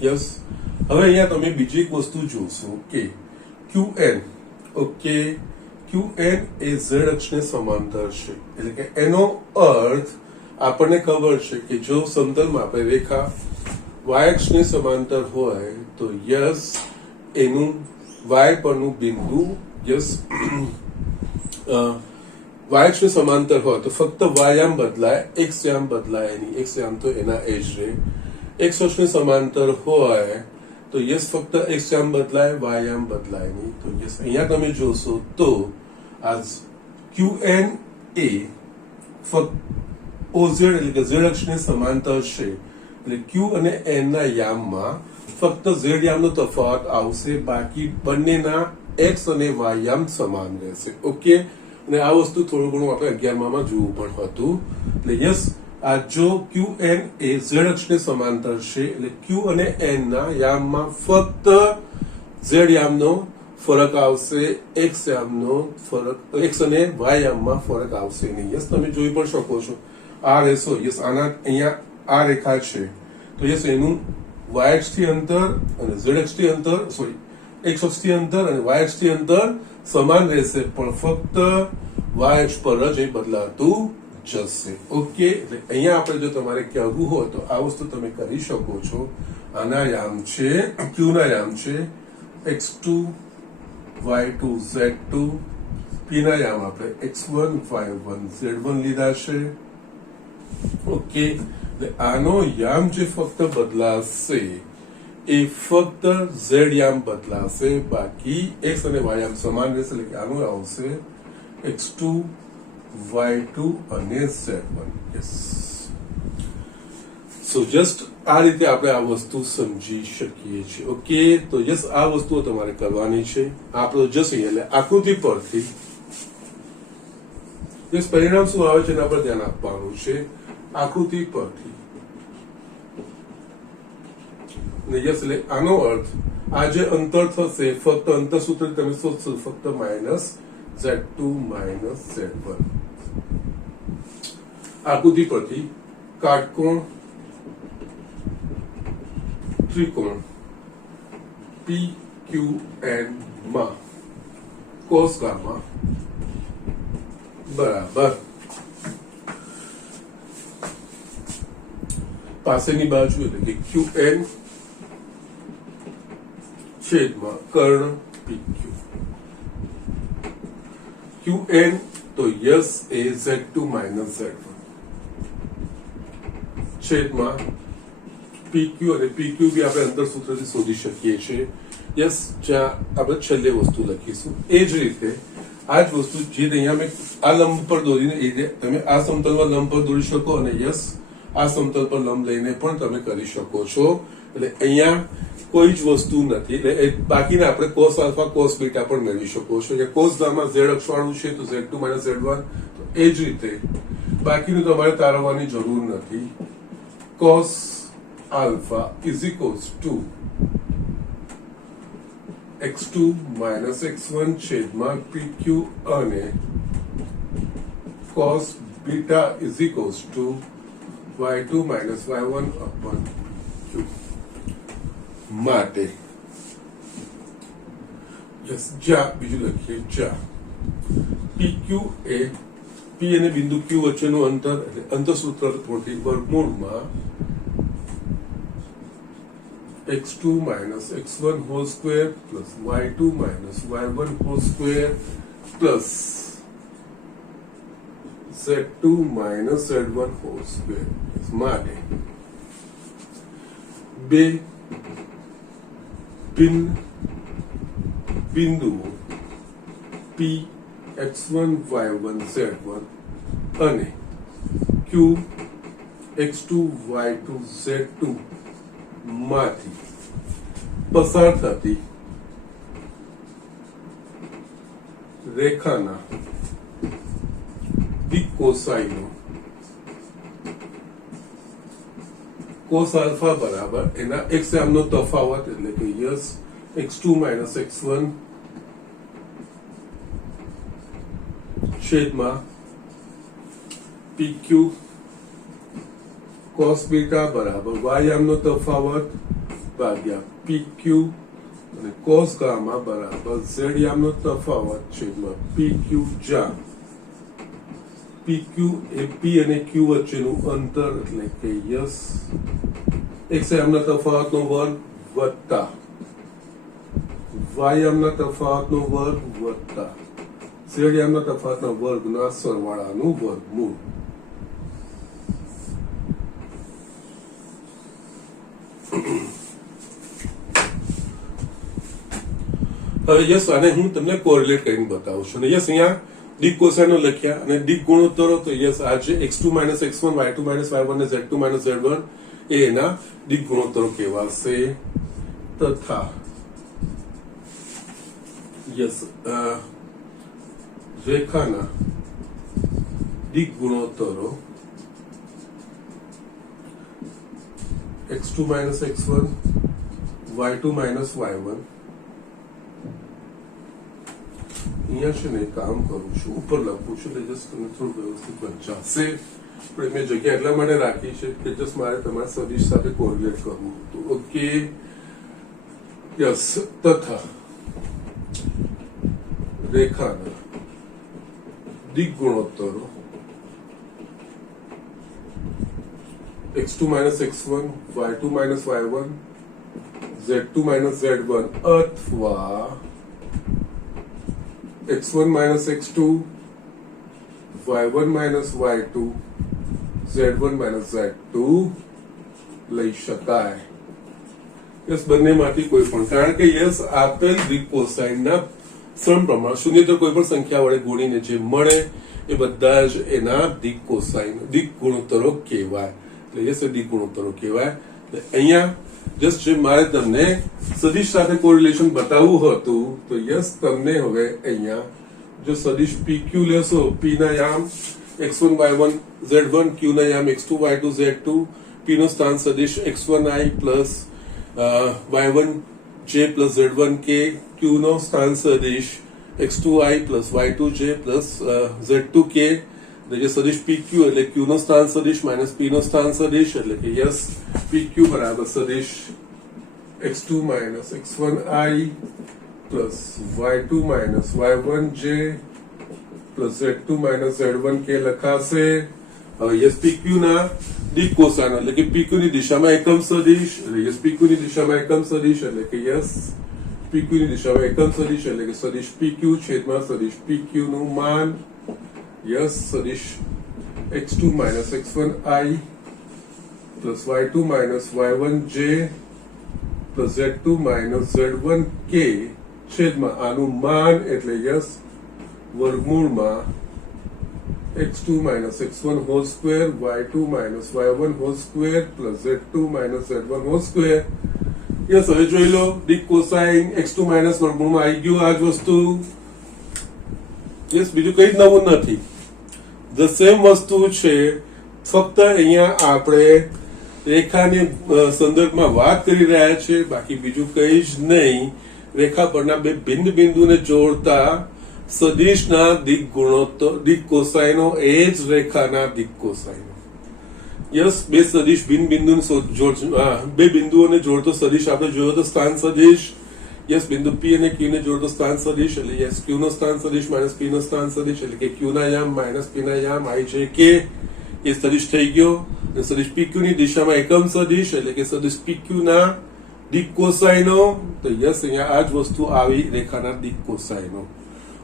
યસ હવે અહીંયા તમે બીજી એક વસ્તુ જોશો કે QN. ઓકે, QN એ z અક્ષને સમાંતર છે એટલે કે એનો અર્થ આપણને ખબર છે કે જો સમતલમાં આપણે રેખા y અક્ષને સમાંતર હોય તો યસ એનું y પરનું બિંદુ યસ y અક્ષને સમાંતર હોય તો ફક્ત y યામ બદલાય, x યામ બદલાય નહીં. x યામ તો એના એ જ રહે. x અક્ષને સમાંતર હોય તો યસ ફક્ત x યામ બદલાય, y યામ બદલાય નહીં. તો યસ અહીંયા તમે જોશો તો આ QN એ ફક્ત OZ એટલે કે z અક્ષને સમાંતર છે એટલે Q અને N ના યામમાં ફક્ત z યામનો તફાવત આવશે, બાકી બંનેના x અને y યામ સમાન રહેશે. ઓકે, અને આ વસ્તુ થોડું ઘણું આપણે 11માં જોવું પણ હતું. એટલે યસ આ જો QN એ z અક્ષને સમાંતર છે એટલે Q અને N ના યામમાં ફક્ત z યામનો ફરક આવશે, x યામનો ફરક, x અને y યામમાં ફરક આવશે નહીં. યસ તમે જોઈ પણ શકો છો આ રેસો યસ આના અહીંયા આ રેખા છે તો યસ એનું y અક્ષથી અંતર અને z અક્ષથી અંતર સોરી x અક્ષથી અંતર અને y અક્ષથી અંતર સમાન રહેશે, પણ ફક્ત y અક્ષ પર જ એ બદલાતું જશે. ઓકે, એટલે અહીંયા આપણે જો તમારે કહેવું હોય તો આ વસ્તુ તમે કરી શકો છો. આના યામ છે Q ના યામ છે x2 y2 z2, P ના યામ આપણે x1 y1 z1 લીધા છે. ઓકે, એટલે આનો યામ જે ફક્ત બદલાશે એ ફક્ત ઝેડ યામ બદલાશે, બાકી એક્સ અને વાય યામ સમાન રહેશે. એટલે કે આનું આવશે x2 y2 અને z1. યસ. સો જસ્ટ આ રીતે આપણે આ વસ્તુ સમજી શકીએ છીએ. ઓકે, તો યસ આ વસ્તુઓ તમારે કરવાની છે. આપણો જસ્ટ અહીંયા એટલે આકૃતિ પરથી યસ પરિણામ શું આવે છે એના પર ધ્યાન આપવાનું છે. આકૃતિ પરથી યસ એટલે આનો અર્થ આ જે અંતર થશે ફક્ત અંતર સૂત્ર તમે શોધશો ફક્ત -z2 -z1. આકૃતિ પરથી કાટકોણ ત્રિકોણ PQN માં cos ગામા બરાબર પાસેની બાજુ એટલે કે QN છેદમાં કર્ણ PQ. QN તો યસ એ Z2 Z1 છેદમાં PQ અને PQ બી આપણે અંતર સૂત્રથી શોધી શકીએ છીએ. યસ, જ્યાં આપણે છેલ્લે વસ્તુ લખીશું એ જ રીતે આ જ વસ્તુ જે અહીંયા મેં આ લંબ પર દોરીને એ રીતે તમે આ સમતલમાં લંબ પર દોરી શકો અને યસ આ સમતલ પર લંબ લઈને પણ તમે કરી શકો છો. એટલે અહીંયા કોઈ જ વસ્તુ નથી. એટલે બાકીના આપણે cos આલ્ફા cos બીટા પણ મેળવી શકો છો. cos ગામા z અક્ષવાળું છે તો Z2 Z1. તો એ જ રીતે બાકીનું તમારે તારવવાની જરૂર નથી. cos alpha is equals to x2 x1 છેદમાં PQ અને cos beta is equals to y2 y1 upon q માટે યસ જ્યાં બીજું લખીએ જ્યાં PQ એ P અને બિંદુ Q વચ્ચેનું અંતર એટલે અંતઃસૂત્ર પરથી વર્ગમૂળમાં x2 x1 whole square plus y2 y1 whole square plus z2 z1 whole square માટે બે બિંદુઓ P x1 y1 z1 અને Q x2 y2 z2 માંથી પસાર થતી રેખાના દિક્કોસાઈનો cos આલ્ફા બરાબર એના x આમનો તફાવત એટલે કે યસ x2 x1 છેદમાં PQ cos બીટા બરાબર y આમનો તફાવત ભાગ્યા PQ અને cos ગામા બરાબર z આમનો તફાવત છેદમાં PQ જ્યાં PQ એ P અને Q વચ્ચેનું અંતર એટલે કે યસ x આમના તફાવતનો વર્ગ વત્તા y આમના તફાવતનો વર્ગ વત્તા z આમના તફાવતના વર્ગના સરવાળાનું વર્ગમૂળ. હવે યસ આને હું તમને કોરિલેટ કરીને બતાવું છું. અને યસ અહીંયા દિક કોસાઈનો લખ્યા અને દિક ગુણોત્તરો તો યસ આ જે x2 x1 y2 y1 અને z2 z1 એ એના દિક ગુણોત્તરો કહેવાશે. તથા યસ રેખાના દિક ગુણોત્તરો x2 x1 y2 y1 અહીંયા છે ને કામ કરું છું ઉપર લખું છું એટલે જસ્ટ તમને થોડું વ્યવસ્થિત બચાવશે પણ મેં જગ્યા એટલા માટે રાખી છે કે જસ્ટ મારે તમારા સદિશ સાથે કોરિલેટ કરવું હતું. ઓકે યસ તથા રેખાના દિક ગુણોત્તરો x2 x1 y2 y1 z2 z1 અથવા x1 x2 y1 y2 Z1 minus Z2 લઈ શકાય. યસ બંનેમાંથી કોઈ પણ, કારણ કે યસ આપેલ દિક કોસાઇનના સમપ્રમાણ શૂન્યતર કોઈ પણ સંખ્યા વડે ગુણીને જે મળે એ બધા જ એના દિક કોસાઇન દિક ગુણોત્તરો કહેવાય. એટલે યસ એ દિક ગુણોત્તરો કહેવાય. અહીંયા જસ્ટ જે મારે તમને સદિશ સાથે કોરિલેશન બતાવવું હતું તો યસ તમને હવે અહીંયા જો સદિશ PQ લેશો, P ના યામ x1 y1 z1, Q ના યામ x2 y2 z2, P નો સ્થાન સદિશ x1i plus y1 j plus z1 k, Q નો સ્થાન સદિશ x2i plus y2 j plus z2 k, જે સદિશ PQ એટલે Q નો સ્થાન સદિશ માઇનસ P નો સ્થાન સદિશ એટલે કે યસ PQ બરાબર સદિશ x2 minus x1i plus y2 minus y1 j plus z2 minus z1 k લખાશે. હવે યસ PQ ના દિક કોસાઇન એટલે કે PQ ની દિશામાં એકમ સદિશ એટલે યસ PQ ની દિશામાં એકમ સદિશ એટલે કે યસ PQ ની દિશામાં એકમ સદિશ એટલે કે સદિશ PQ છેદમાં સદિશ PQ નું માન યસ સદિશ x2 minus x1i plus y2 minus y1 j plus z2 minus z1 k છેદમાં આનું માન એટલે યસ વર્ગમૂળમાં x2 minus x1 whole square, y2 minus y1 whole square plus z2 minus z1 whole square. Yes હવે જોઈ લો દિક cosine x2 minus વર્ગમૂળમાં આવી ગયું આ જ વસ્તુ. યસ બીજું કઈ જ નવું નથી, ધ સેમ વસ્તુ છે, ફક્ત અહીંયા આપણે રેખાની સંદર્ભમાં વાત કરી રહ્યા છે, બાકી બીજું કઈ જ નહીં. રેખા પરના બે ભિન્ન બિંદુને જોડતા સદિશના દિક ગુણોત્તર દિક કોસાઇનો એ જ રેખાના દિક કોસાઇનો. યસ બે સદિશ ભિન્ન બિંદુને બે બિંદુઓને જોડતો સદિશ આપણે જોયો તો સ્થાન સદિશ. યસ બિંદુ P અને Q ને જોડતો સ્થાન સદિશ એટલે યસ Q નો સ્થાન સદિશ માઇનસ P નો સ્થાન સદિશ એટલે કે Q ના યામ માઇનસ P ના યામ i j k એ સદિશ થઈ ગયો. સદિશ PQ ની દિશામાં એકમ સદિશ એટલે કે સદિશ PQ ના દિક કોસાઇનો. તો યસ અહીંયા આ જ વસ્તુ આવી રેખાના દિક કોસાઇનો.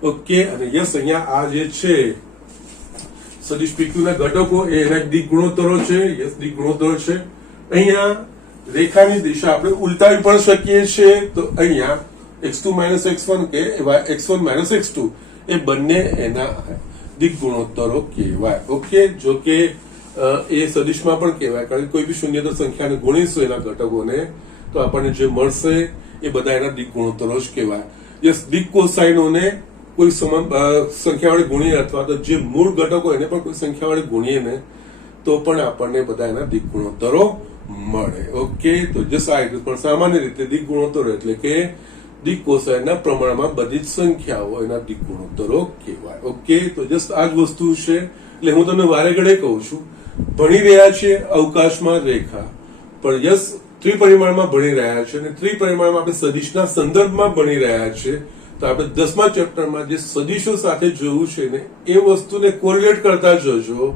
ઓકે, અને યસ અહીંયા આ જે છે સદિશ PQ ના ઘટકો એ એના દિક ગુણોત્તરો છે. યસ દિક ગુણોત્તરો છે. અહીંયા રેખાની દિશા આપણે ઉલટાવી પણ શકીએ છીએ. તો અહીંયા x2 માઇનસ x1 કે x1 માઇનસ x2 એ બંને એના દિક ગુણોત્તરો કહેવાય. ઓકે, જો કે એ સદિશમાં પણ કહેવાય, કારણ કે કોઈ બી શૂન્યતર સંખ્યાને ગુણીશું એના ઘટકોને તો આપણને જે મળશે એ બધા એના દિક ગુણોત્તરો જ કહેવાય. યસ દિક કોસાઇનોને કોઈ સમાન સંખ્યા વડે ગુણીએ અથવા તો જે મૂળ ઘટકો એને પણ કોઈ સંખ્યા વડે ગુણીએ ને તો પણ આપણને બધા એના દિક ગુણોત્તરો મળે. ઓકે, તો જસ્ટ આ રીતે પણ સામાન્ય રીતે દિક ગુણોત્તરો એટલે કે દિક કોસાઇનના પ્રમાણમાં બધી જ સંખ્યાઓ એના દિક ગુણોત્તરો કહેવાય. ઓકે, તો જસ્ટ આ જ વસ્તુ છે. એટલે હું તમને વારે ઘડે કહું છું, ભણી રહ્યા છીએ અવકાશમાં રેખા, પણ યસ ત્રિપરિમાણમાં ભણી રહ્યા છે અને ત્રિપરિમાણમાં આપણે સદિશના સંદર્ભમાં ભણી રહ્યા છીએ. તો આપણે 10મા ચેપ્ટરમાં જે સદિશો સાથે જોયું છે ને એ વસ્તુને કોરિલેટ કરતા જજો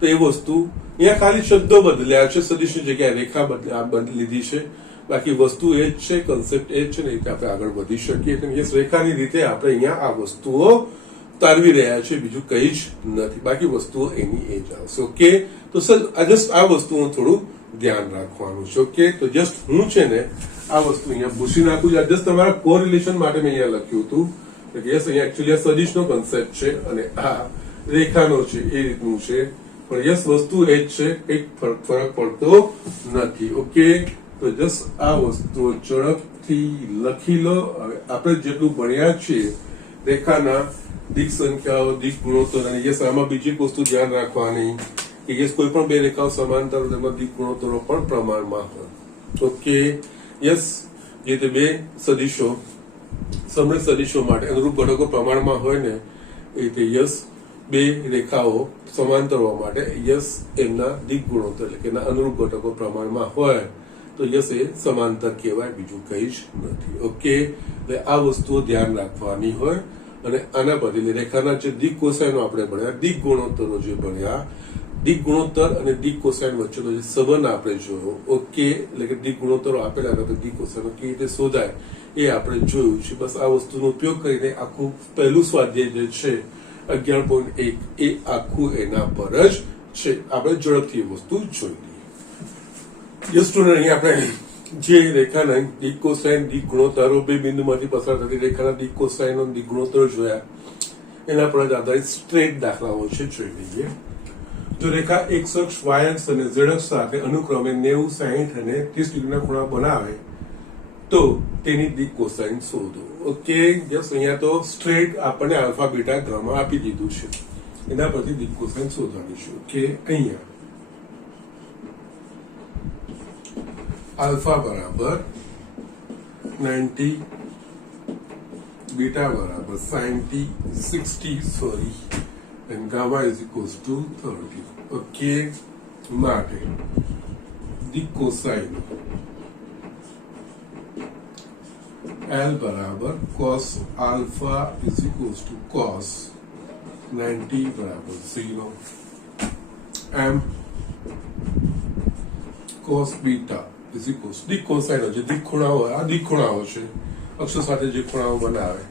તો એ વસ્તુ અહીંયા ખાલી શબ્દો બદલ્યા છે, સદિશની જગ્યાએ રેખા બદલી લીધી છે, બાકી વસ્તુ એ જ છે, કન્સેપ્ટ એ જ છે ને રીતે આપણે આગળ વધી શકીએ. યસ રેખાની રીતે આપણે અહીંયા આ વસ્તુઓ તારવી રહ્યા છે, બીજું કઈ જ નથી, બાકી વસ્તુઓ એની એ જ આવશે. ઓકે, તો સર જસ્ટ આ વસ્તુનું થોડું ધ્યાન રાખવાનું છે. ઓકે, તો જસ્ટ હું છે ને આ વસ્તુ અહીંયા ભૂસી નાખું છું. જસ્ટ તમારા કોરિલેશન માટે મેં અહીંયા લખ્યું હતું કે યસ અહીંયા એકચ્યુઅલી આ સદિશનો કન્સેપ્ટ છે અને આ રેખાનો છે એ રીતનું છે, પણ યસ વસ્તુ એ જ છે, કંઈક ફરક પડતો નથી. ઓકે, તો જસ્ટ આ વસ્તુ ઝડપથી લખી લો. હવે આપણે જેટલું ભણ્યા છીએ રેખાના દિક સંખ્યાઓ, દિક ગુણોત્તર, અને યસ આમાં બીજી એક વસ્તુ ધ્યાન રાખવાની કે યસ કોઈ પણ બે રેખાઓ સમાંતર તેમાં દિક ગુણોત્તરો પણ પ્રમાણમાં હોય. ઓકે, યસ જે તે બે સદિશો સમૃદ્ધ સદિશો માટે અનુરૂપ ઘટકો પ્રમાણમાં હોય ને એ રીતે યસ બે રેખાઓ સમાંતર હોવા માટે યસ એમના દિક ગુણોત્તર એટલે કે એના અનુરૂપ ઘટકો પ્રમાણમાં હોય તો યસ એ સમાંતર કહેવાય, બીજું કંઈ જ નથી. ઓકે, એટલે આ વસ્તુઓ ધ્યાન રાખવાની હોય. અને આના બદલે રેખાના જે દિક કોસાઇનો આપણે ભણ્યા, દિક ગુણોત્તરો જે ભણ્યા, દિક ગુણોત્તર અને દિક કોસાઇન વચ્ચેનો જે સંબંધ આપણે જોયો. ઓકે, એટલે કે દિક ગુણોત્તરો આપેલા અને દિક કોસાઇનો કેવી રીતે શોધાય એ આપણે જોયું છે. બસ આ વસ્તુનો ઉપયોગ કરીને આખું પહેલું સ્વાધ્યાય જે છે 11.1 એ આખું એના પર જ છે આપણે ઝડપથી એ વસ્તુ જોઈ લઈએ. સ્ટુડન્ટ અહીંયા આપણે જે રેખાના દિક કોસાઇન દિક ગુણોત્તરો બે બિંદુમાંથી પસાર થતી રેખાના દિક કોસાઇન દિક ગુણોત્તર જોયા, એના પર જ આધારિત સ્ટ્રેટ દાખલાઓ છે, જોઈ લઈએ. જો રેખા એક્સ અક્ષ વાય અક્ષ અને ઝેડ અક્ષ સાથે અનુક્રમે 90, 60 અને 30 ડિગ્રીના ખૂણા બનાવે તો તેની દિક કોસાઇન શોધો. ઓકે, જસ્ટ અહીંયા તો સ્ટ્રેટ આપણને આલ્ફા બીટા ગામા આપી દીધું છે, એના પરથી દિક કોસાઇન શોધવાની છે. ઓકે, અહીંયા આલ્ફા બરાબર 90, બીટા બરાબર 60 sorry, and gamma is equals to 30. Okay, માટે દિક કોસાઇન L બરાબર cos alpha is equals to cos 90 બરાબર 0, m cos beta is equals દિક કોસાઇન છે, દિક ખૂણાઓ, આ દિક ખૂણાઓ છે, અક્ષ સાથે જે ખૂણાઓ બનાવે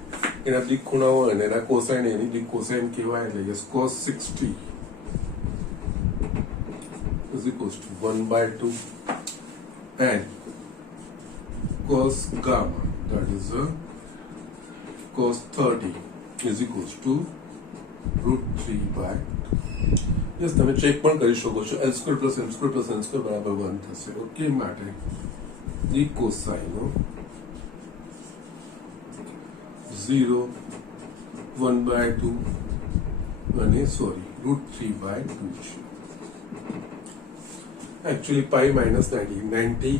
એના દિક ખૂણાઓ અને એના કોસાઇન, એની દિક કોસાઇન કહેવાય. એટલે cos 60 is equals to 1/2 and cos gamma, that is cos 30 is equals to √3/2. Yes, તમે ચેક પણ કરી શકો છો. L² + M² + N² બરાબર 1 થશે. ઓકે, માટે દિક કોસાઇન 0, 1/2 અને સોરી √3/2 છે. એકચ્યુઅલી પાઈ માઇનસ 90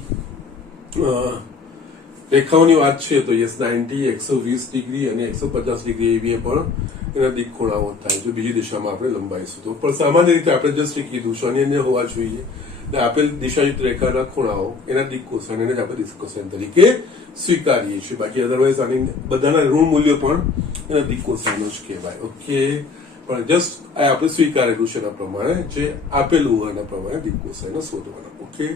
રેખાઓની વાત છે તો યસ 90, 120 ડિગ્રી અને 150 ડિગ્રી એવી પણ એના દિક ખૂણાઓ થાય જો બીજી દિશામાં આપણે લંબાઈશું તો. પણ સામાન્ય રીતે આપણે જસ્ટ કીધું છે અન્ય હોવા જોઈએ. આપેલ દિશાયુક્ત રેખાના ખૂણાઓ એના દિક કોસાઇન એને જ આપણે દિક કોસાઇન તરીકે સ્વીકારીએ છીએ. બાકી અધરવાઇઝ આની બધાના ઋણ મૂલ્યો પણ એના દિક કોસાઇન જ કહેવાય. ઓકે, પણ જસ્ટ આ આપણે સ્વીકારેલું છે એના પ્રમાણે જે આપેલું હોય એના પ્રમાણે દિક કોસાઇન શોધવાના. ઓકે,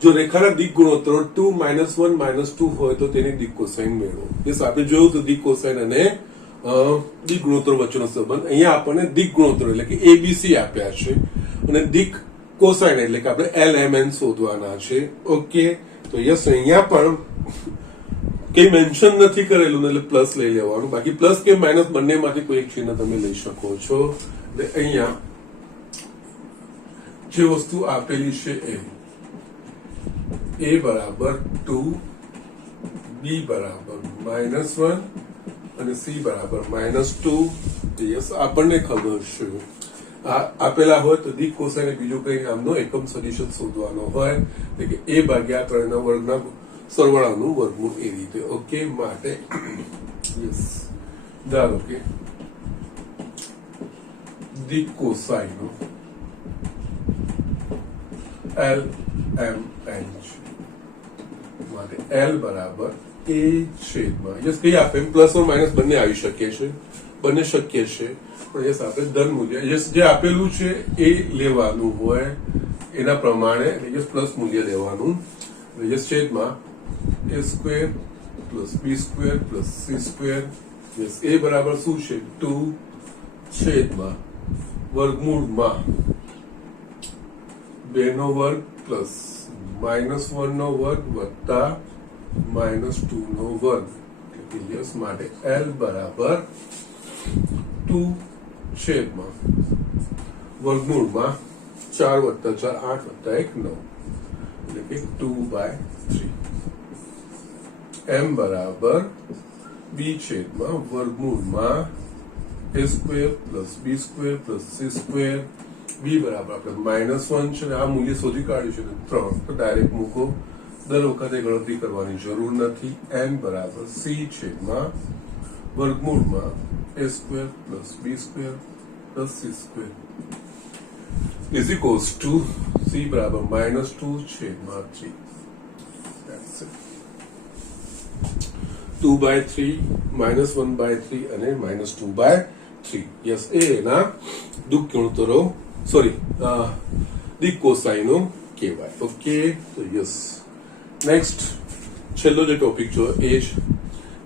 જો રેખાના દિક ગુણોત્તરો 2, -1, -2 હોય તો તેની દિક કોસાઇન મેળવો. જસ્ટ આપણે જોયું તો દિક કોસાઇન અને દિક ગુણોત્તર વચ્ચેનો સંબંધ. અહીંયા આપણને દિક ગુણોત્તર એટલે કે ABC આપ્યા છે અને દિક કોસાઇન એટલે કે આપણે LMN શોધવાના છે. ઓકે, તો યસ અહીંયા પણ કઈ મેન્શન નથી કરેલું એટલે પ્લસ લઈ લેવાનું. બાકી પ્લસ કે માઇનસ બંનેમાંથી કોઈ એક ચિહ્ન તમે લઈ શકો છો. એટલે અહીંયા જે વસ્તુ આપેલી છે એ બરાબર 2, B બરાબર -1 અને C બરાબર -2. યસ, આપણને ખબર છે આપેલા હોય તો દિક કોસાઇન બીજું કઈ નામનો એકમ સદિશ શોધવાનો હોય એટલે કે a ભાગ્યા 3 ના વર્ગના સરવાળાનું વર્ગમૂળ એ રીતે. ઓકે, માટે યસ ધારો કે દિક કોસાઇન LMN માટે L બરાબર a છેદમાં યસ કઈ આપે પ્લસ ઓર માઇનસ બંને આવી શકે છે, બંને શક્ય છે. પણ યસ આપણે ધન મૂલ્ય યસ જે આપેલું છે એ લેવાનું હોય એના પ્રમાણે યસ પ્લસ મૂલ્ય લેવાનું. યસ છેદમાં a² + b² + c². યસ એ બરાબર શું છે 2 છેદમાં વર્ગમૂળમાં 2 નો વર્ગ પ્લસ -1 નો વર્ગ વત્તા -2 નો વર્ગ. યસ માટે L બરાબર 2 છેદમાં વર્ગમૂળમાં 4 + 4 8 + 1 9 એટલે કે 2/3. M બરાબર b છેદમાં વર્ગમૂળમાં a² + b² + c². b બરાબર આપણે -1 છે આ મૂલ્ય શોધી કાઢ્યું છે 3 તો ડાયરેક્ટ મૂકો, દર વખતે ગણતરી કરવાની જરૂર નથી. n બરાબર c છેદમાં વર્ગમૂળમાં a² + b² + c² is equals to c બરાબર -2 છેદમાં 3. That's it. 2/3, -1/3 અને -2/3. યસ એ એના દિક ગુણોત્તરો દિક કોસાઇનો કહેવાય. ઓકે, તો યસ નેક્સ્ટ છેલ્લો જે ટોપિક જો એ જ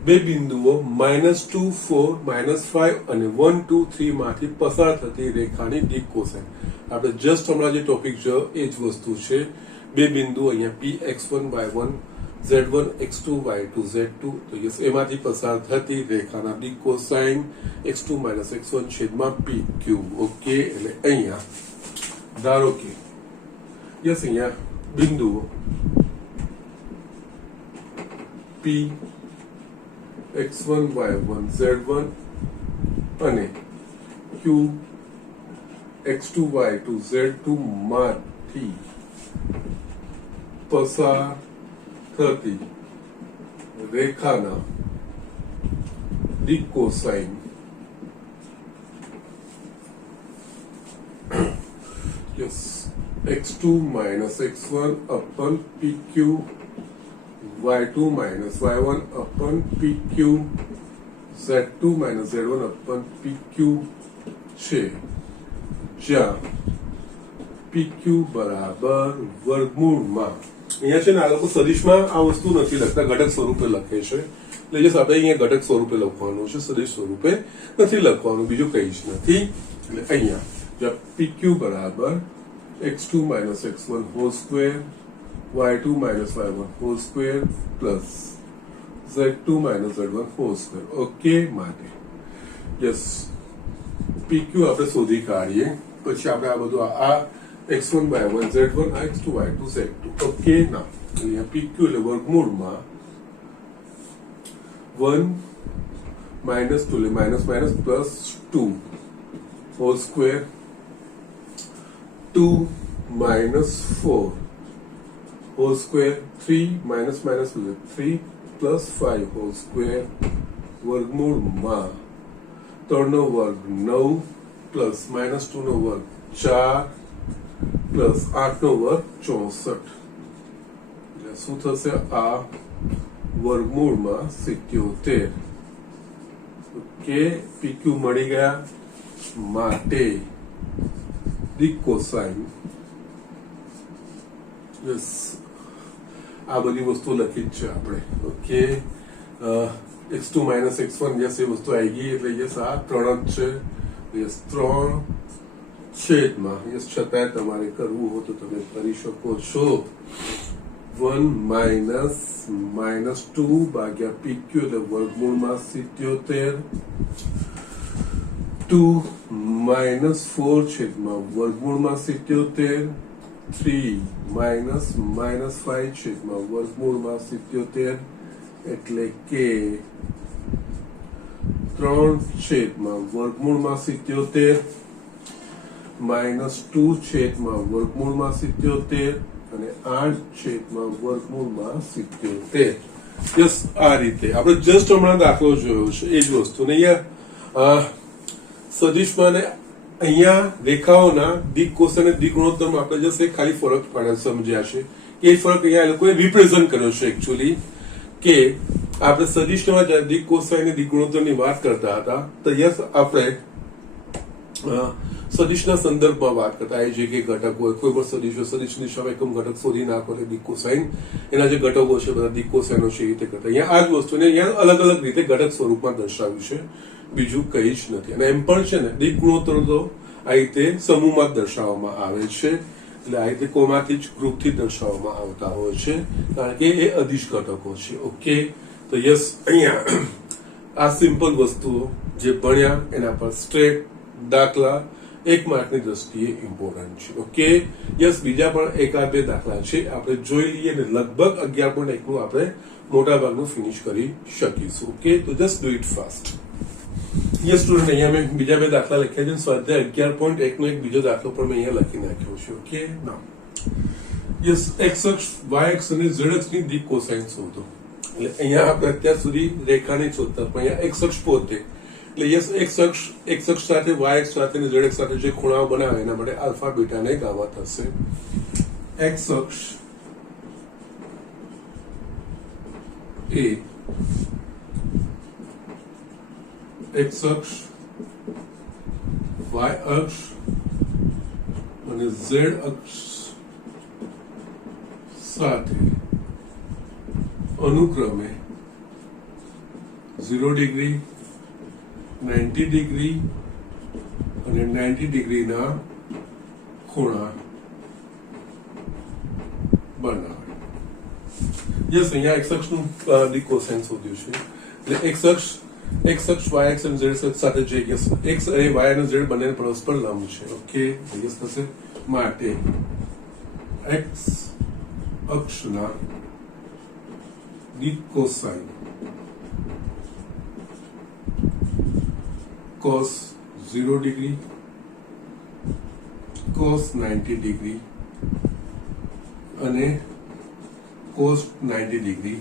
બે બિંદુઓ -2, 4, -5 અને 1, 2, 3 માંથી પસાર થતી રેખાની દિક કોસાઇન. આપણે જસ્ટ હમણાં જે ટોપિક જોયો એ જ વસ્તુ છે. બે બિંદુ અહીંયા P x1 y1 z1 x2 y2 z2, તો યસ એમાંથી પસાર થતી રેખાના દિક કોસાઇન x2 - x1 છેદમાં PQ. ઓકે, એટલે અહીંયા ધારો કે યસ અહીંયા બિંદુઓ P x1 y1 z1 અને Q x2 y2 z2 માંથી પસાર થતી રેખાના દિક cosine yes x2 - x1 upon PQ y2 - y1 upon PQ z2 - z1 upon PQ છે, જ્યાં PQ બરાબર વર્ગમૂળમાં, અહીંયા છે ને આ લોકો સદિશમાં આ વસ્તુ નથી લખતા, ઘટક સ્વરૂપે લખે છે. એટલે જસ્ટ આપણે અહીંયા ઘટક સ્વરૂપે લખવાનું છે, સદિશ સ્વરૂપે નથી લખવાનું, બીજું કંઈ જ નથી. એટલે અહીંયા જ્યાં PQ બરાબર x2 - x1 whole square y2 - y1 whole square plus z2 - z1 whole square. Okay, માટે યસ PQ આપણે શોધી કાઢીએ, પછી આપણે આ બધું આ x1 y1 z1 x2 y2 z2. Okay, ના અહીંયા PQ એટલે વર્ગમૂળમાં 1 -2 એટલે minus plus 2 whole square 2 - 4 whole square 3 3 plus 5 whole square વર્ગમૂળમાં 3 નો વર્ગ 9 પ્લસ -2 નો વર્ગ 4 પ્લસ 8 નો વર્ગ 64. એટલે શું થશે? આ વર્ગમૂળમાં 77. ઓકે, PQ મળી ગયા. માટે દિક કોસાઇન યસ આ બધી વસ્તુ લખી જ છે આપણે. ઓકે, x2 - x1 યસ એ વસ્તુ આવી ગઈ, એટલે યસ આ 3 જ છે. યસ 3 છેદમાં યસ છતાંય તમારે કરવું હોય તો તમે કરી શકો છો. 1 - -2 ભાગ્યા PQ એટલે વર્ગમૂળમાં 77. 2 - 4 છેદમાં વર્ગમૂળમાં 77. 3 - -5 છેદમાં વર્ગમૂળમાં 77. એટલે કે 3 છેદમાં વર્ગમૂળમાં 77 -2 છેદમાં વર્ગમૂળમાં 77 અને 8 છેદમાં વર્ગમૂળમાં 77. યસ આ રીતે આપણે જસ્ટ હમણાં દાખલો જોયો છે, એ જ વસ્તુ ને અહીંયા સદિશમાં ને અહીંયા રેખાઓના દિક કોસાઇન અને દિક ગુણોત્તરમાં આપણે જશે ખાલી ફરક પડે સમજ્યા છે. એ ફરક અહીંયા લોકોએ રિપ્રેઝન્ટ કર્યો છે એકચ્યુઅલી, કે આપણે સદિશમાં જ્યારે દિક કોસાઇન અને દિક ગુણોત્તરની વાત કરતા હતા તો યસ આપણે સદિશના સંદર્ભમાં વાત કરતા. એ જે કે ઘટક હોય, કોઈ પણ સદિશ હોય, સદિશની દિશામાં એકમ ઘટક શોધી નાખો એટલે દિક કોસાઇન, એના જે ઘટકો છે બધા દિક કોસાઇનો છે એ રીતે કરતા. અહીંયા આ જ વસ્તુને અહીંયા અલગ અલગ રીતે ઘટક સ્વરૂપમાં દર્શાવ્યું છે, બીજું કંઈ જ નથી. અને એમ પણ છે ને દિક ગુણોત્તર તો આ રીતે સમૂહમાં દર્શાવવામાં આવે છે, એટલે આ રીતે કોમાંથી જ ગ્રુપથી દર્શાવવામાં આવતા હોય છે, કારણ કે એ અદિશ ઘટકો છે. ઓકે, તો યસ અહીંયા આ સિમ્પલ વસ્તુઓ જે ભણ્યા એના પર સ્ટ્રેટ દાખલા 1 માર્કની દ્રષ્ટિએ ઇમ્પોર્ટન્ટ છે. ઓકે, યસ બીજા પણ એકાદ બે દાખલા છે આપણે જોઈ લઈએ ને લગભગ 11.1 નું આપણે મોટા ભાગનું ફિનિશ કરી શકીશું. ઓકે, તો just do it fast. Yes student, અહીંયા મેં બીજા બે દાખલા લખ્યા છે. સ્વાધ્યાય 11.1 નો એક બીજો દાખલો પણ મેં અહીંયા લખી નાખ્યો છે. ઓકે, ના યસ x અક્ષ y અક્ષ અને z અક્ષની દિક કોસાઇન શોધો. એટલે અહીંયા આપણે અત્યાર સુધી રેખાની શોધતા, પણ અહીંયા x અક્ષ પોતે, એટલે યસ x અક્ષ સાથે y અક્ષ સાથે અને z અક્ષ સાથે જે ખૂણાઓ બનાવે એના માટે આલ્ફા બીટા ને ગામા થશે. x અક્ષ એ x અક્ષ y અક્ષ અને z અક્ષ સાથે અનુક્રમે 0 ડિગ્રી 90 ડિગ્રી અને 90 ડિગ્રીના ખૂણા બનાવે. યસ, અહીંયા એક્સ અક્ષનું કોસાઇન શોધ્યું છે. એટલે એક્સ અક્ષ વાય એક્સ અને ઝેડ અક્ષ સાથે જે યસ એક્સ અને વાય અને ઝેડ બંને પરસ્પર લંબ છે. ઓકે, યસ થશે. માટે એક્સ અક્ષના દી cosine cos 0 degree cos 90 degree અને cos 90 ડિગ્રી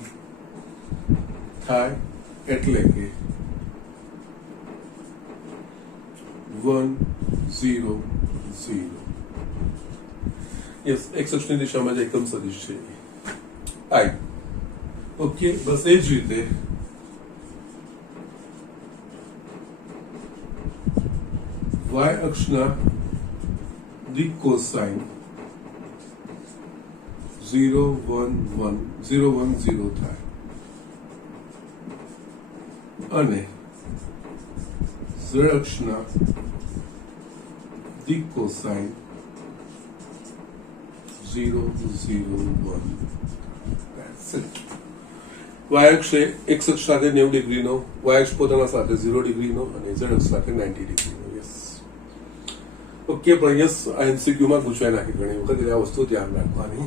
થાય. એટલે કે 1 0 0. યસ, એક્સ અક્ષની દિશામાં જ એકમ સદિશ છે આઈ. ઓકે, બસ એ જ રીતે વાય અક્ષના દી કોસાઇન 0 1 1 0 1 0 થાય અને ઝેડ અક્ષના દી કોસાઇન 0 0 1. વાય અક્ષ એક્સ અક્ષ સાથે 90 ડિગ્રીનો, વાય અક્ષ પોતાના સાથે 0 ડિગ્રીનો અને ઝેડ અક્ષ સાથે 90 ડિગ્રીનો. Yes, okay. પણ યસ, આ એમસીક્યુ માં પૂછવાય નાખી ઘણી વખત, આ વસ્તુ ધ્યાન રાખવાની.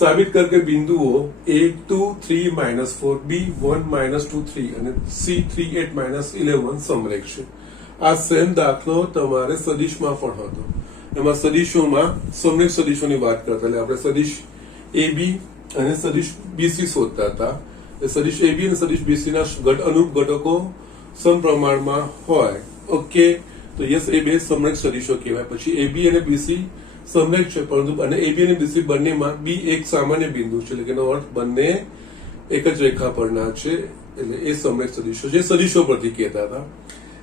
સાબિત કર કે બિંદુઓ a2 3 -4 b1 -2 3 અને c3 8 -11 સમરેખ છે. આ સેમ દાખલો તમારે સદિશમાં પણ હતો. એમાં સદિશોમાં સમરેખ સદિશોની વાત કરતા, એટલે આપણે સદિશ ab અને સદિશ બીસી શોધતા હતા. સદિશ ab અને સદિશ બીસી ના અનુરૂપ ઘટકો સમપ્રમાણમાં હોય. ઓકે, તો યસ, એ બે સમરેખ સદિશો કહેવાય. પછી ab અને બીસી સમરેખ છે, પરંતુ અને ab અને બીસી બંનેમાં b એક સામાન્ય બિંદુ છે, એટલે કે એનો અર્થ બંને એક જ રેખા પરના છે. એટલે એ સમરેખ સદિશો છે, સદિશો પરથી કહેતા હતા.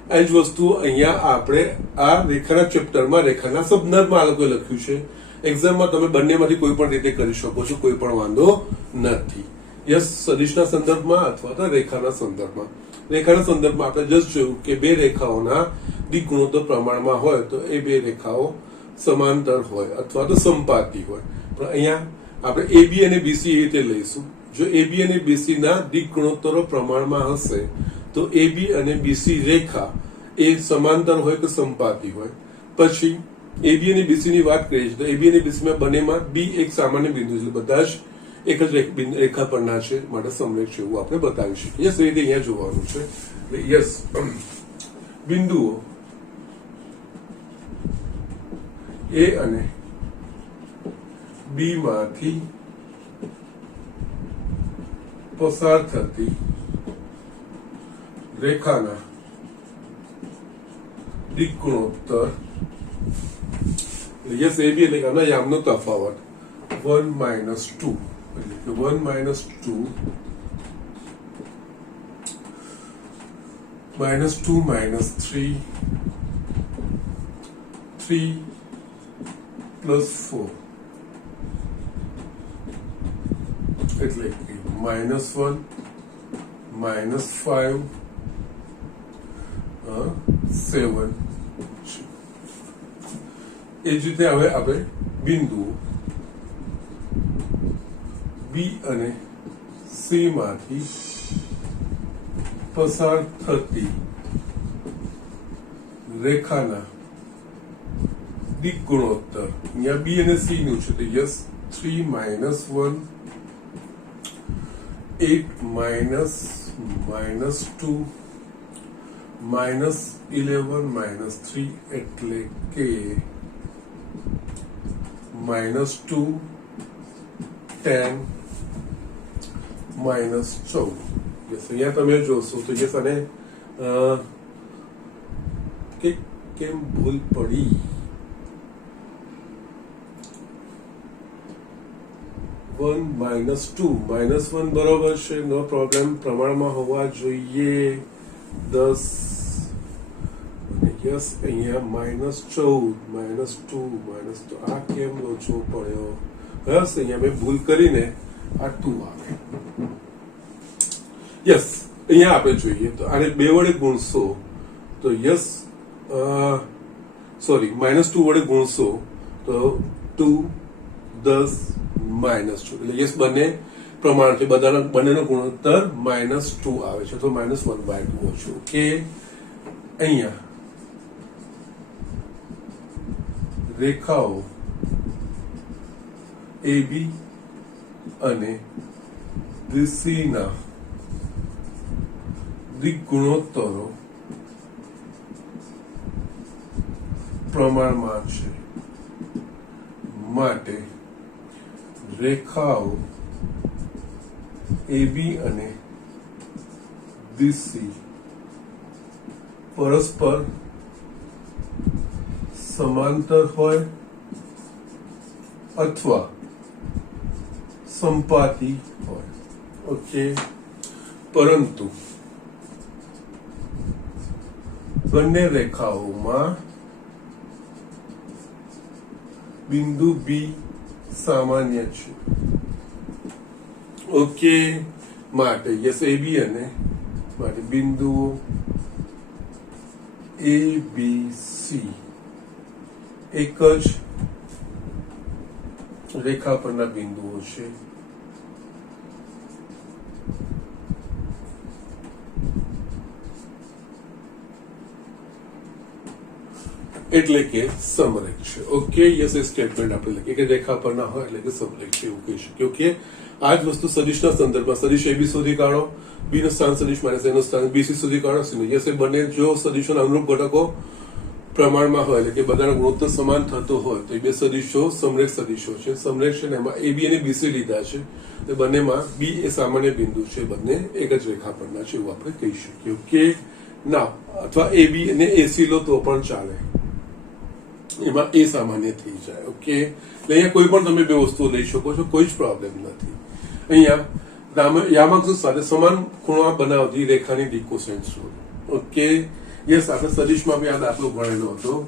આ જ વસ્તુ અહીંયા આપણે આ રેખાના ચેપ્ટરમાં રેખાના સંદર્ભમાં આ લોકોએ લખ્યું છે. એક્ઝામમાં તમે બંનેમાંથી કોઈ પણ રીતે કરી શકો છો, કોઈ પણ વાંધો નથી. યસ, સદિશના સંદર્ભમાં અથવા તો રેખાના સંદર્ભમાં. રેખાના સંદર્ભમાં આપણે જસ્ટ જોયું કે બે રેખાઓના દિક ગુણોત્તર પ્રમાણમાં હોય તો એ બે રેખાઓ સમાંતર હોય અથવા તો સંપાતી હોય. પણ અહીંયા આપણે ab અને બીસી એ રીતે લઈશું. જો ab અને બીસી ના દિક ગુણોત્તરો પ્રમાણમાં હશે તો ab અને બીસી રેખા એ સમાંતર હોય કે સંપાતી હોય. પછી ab અને બીસી ની વાત કરીએ તો ab અને બીસી માં બંનેમાં b એક સામાન્ય બિંદુ છે, બધા જ એક જ રેખા પરના છે, માટે સમરેખ છે એવું આપણે બતાવી શકીએ. યસ, એ રીતે અહીંયા જોવાનું છે. યસ, બિંદુઓ a અને b માંથી પસાર થતી રેખાના દિક ગુણોત્તર, યસ, એ બી એટલે કે આના યામનો તફાવત 1 - 2, એટલે કે 1 - 2 -2 -3 3 + 4, એટલે કે -1 -5 7. એ જ રીતે હવે આપણે બિંદુઓ b અને c માંથી પસાર થતી રેખાના દિક ગુણોત્તર, અહીંયા b અને c નું છે, તો યસ 3 - 1 8 -2 -11 -3, એટલે કે -2 10 -14. યસ, અહીંયા તમે જોશો તો યસ, અને કેમ ભૂલ પડી? -1 બરોબર છે, નો પ્રોબ્લેમ, પ્રમાણમાં હોવા જોઈએ 10. અને યસ, અહીંયા -14 -2 આ કેમ લોચો પડ્યો? બસ અહીંયા મેં ભૂલ કરીને આ 2 આવે. યસ, અહીંયા આપણે જોઈએ તો આને 2 વડે ગુણશો તો યસ સોરી -2 વડે ગુણશો તો 2 10 -2 એટલે યસ બંને પ્રમાણ છે બંનેનો ગુણોત્તર -2 આવે છે તો -1/2 છે ઓકે અહીંયા રેખાઓ AB અને BC ના દિક ગુણોત્તરો પ્રમાણમાં છે માટે રેખાઓ AB અને BC પરસ્પર સમાંતર હોય અથવા સંપાતી હોય ઓકે પરંતુ બંને રેખાઓમાં બિંદુ B સામાન્ય છે ઓકે માટે યસ AB અને માટે બિંદુઓ ABC એક જ રેખા પરના બિંદુઓ છે એટલે કે સમરેખ છે ઓકે યસ એ સ્ટેટમેન્ટ આપણે લખીએ કે રેખા પર ના હોય એટલે કે સમરેખ છે એવું કહી શકીએ ઓકે આ જ વસ્તુ સદિશના સંદર્ભમાં સદિશ AB શોધી કાઢો B નો સ્થાન સદિશ માઇનસ A નો સ્થાન BC શોધી કાઢો યસ એ બંને જો સદિશોના અનુરૂપ ઘટકો પ્રમાણમાં હોય એટલે કે બધાનો ગુણોત્તર સમાન થતો હોય તો એ બે સદિશો સમરેખ સદિશો છે સમરેખ છે ને એમાં AB અને BC લીધા છે તો બંનેમાં B એ સામાન્ય બિંદુ છે બંને એક જ રેખા પરના છે એવું આપણે કહી શકીએ ઓકે ના અથવા AB અને AC લો તો પણ ચાલે એમાં એ સામાન્ય થઈ જાય ઓકે એટલે અહીંયા કોઈ પણ તમે બે વસ્તુઓ લઈ શકો છો કોઈ જ પ્રોબ્લેમ નથી અહીંયા યામાક્ષ સાથે સમાન ખૂણા બનાવતી રેખાની દિક કોસાઇન શોધો ઓકે યસ આપણે સદિશમાં બી આ દાખલો ભણેલો હતો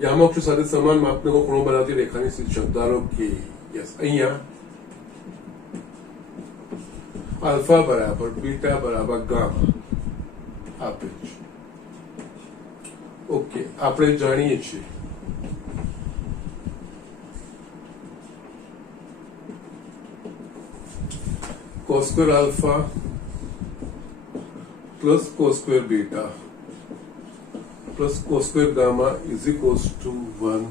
યામાક્ષ સાથે સમાન માપનો ખૂણો બનાવતી રેખાની શીર્ષક ધારો કે યસ અહીંયા આલ્ફા બરાબર બીટા બરાબર ગામા આપે છે ઓકે આપણે જાણીએ છીએ cos square alpha plus cos square beta plus cos square gamma is equals to 1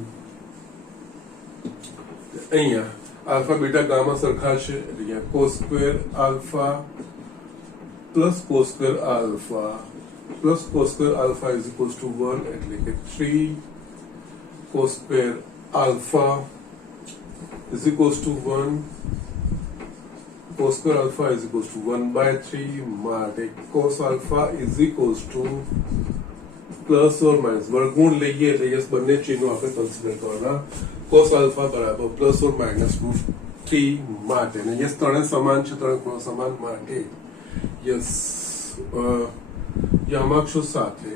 અહીંયા alpha beta gamma સરખા છે એટલે cos square alpha plus cos square alpha plus cos square alpha is equals to 1 એટલે કે 3 cos square alpha is equals to 1 cos square alpha is equals to 1/3 માટે cos alpha is equals to plus or minus વર્ગમૂળ લઈએ એટલે yes બંને ચિહ્નો આપણે consider કરવાના cos alpha બરાબર plus or minus √3 માટે ને યસ ત્રણે સમાન છે ત્રણે ખૂણો સમાન માટે યસ યામાક્ષો સાથે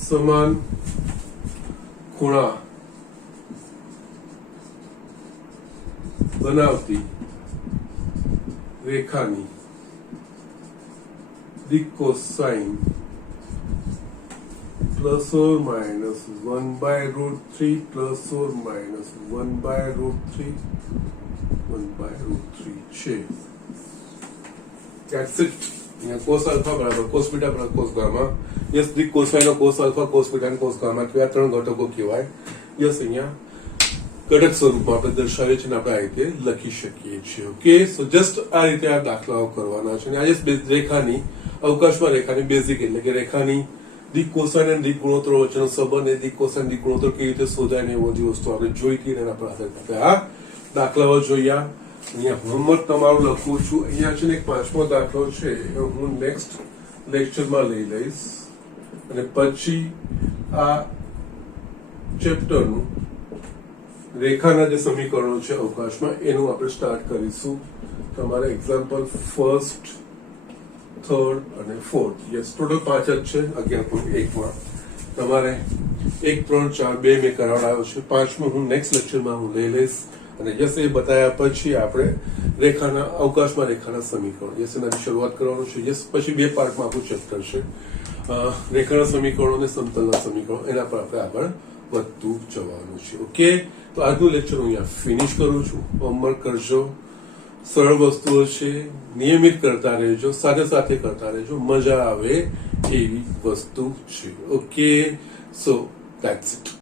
સમાન ખૂણા બનાવતી રેખાની દિક cosine plus or minus 1/√3 plus or minus 1/√3 છે that's it અહીંયા cos alpha બરાબર cos beta બરાબર cos gamma યસ દિક cosine cos alpha cos beta અને cos gamma કે આ ત્રણ ઘટકો કહેવાય યસ અહીંયા ઘટક સ્વરૂપમાં આપણે દર્શાવીએ છીએ અને આપણે આ રીતે લખી શકીએ છીએ ઓકે સો જસ્ટ આ રીતે આ દાખલાઓ કરવાના છે અને આ રેખાની અવકાશમાં રેખાની બેઝિક એટલે કે રેખાની દિક કોસાઇન અને દિક ગુણોત્તર વચ્ચેનો સંબંધ અને દિક કોસાઇન દિક ગુણોત્તર કેવી રીતે શોધાય ને એ બધી વસ્તુ આપણે જોઈ હતી અને આપણે આધારે આ દાખલાઓ જોયા અહીંયા હોમવર્ક તમારું લખું છું અહીંયા છે ને એક 5મો દાખલો છે હું નેક્સ્ટ લેક્ચરમાં લઈ લઈશ અને પછી આ ચેપ્ટરનું રેખાના જે સમીકરણો છે અવકાશમાં એનું આપણે સ્ટાર્ટ કરીશું તમારે એક્ઝામ્પલ ફર્સ્ટ થર્ડ અને ફોર્થ યસ ટોટલ 5 જ છે 11.1 તમારે 1 3 4 2 મેં કરાવડાવ્યો છે 5મું હું નેક્સ્ટ લેક્ચરમાં હું લઈ લઈશ અને યસ એ બતાવ્યા પછી આપણે રેખાના અવકાશમાં રેખાના સમીકરણો યસ એનાથી શરૂઆત કરવાનું છે. યસ પછી 2 પાર્ટમાં આપણું ચેપ્ટર છે રેખાના સમીકરણો અને સમતલના સમીકરણો, એના પર આપણે આગળ વધતું જવાનું છે. ઓકે, તો આજનું લેક્ચર હું અહીંયા ફિનિશ કરું છું. હોમવર્ક કરજો, સરળ વસ્તુઓ છે, નિયમિત કરતા રહેજો, સાથે સાથે કરતા રહેજો, મજા આવે એવી વસ્તુ છે. Okay, so that's it.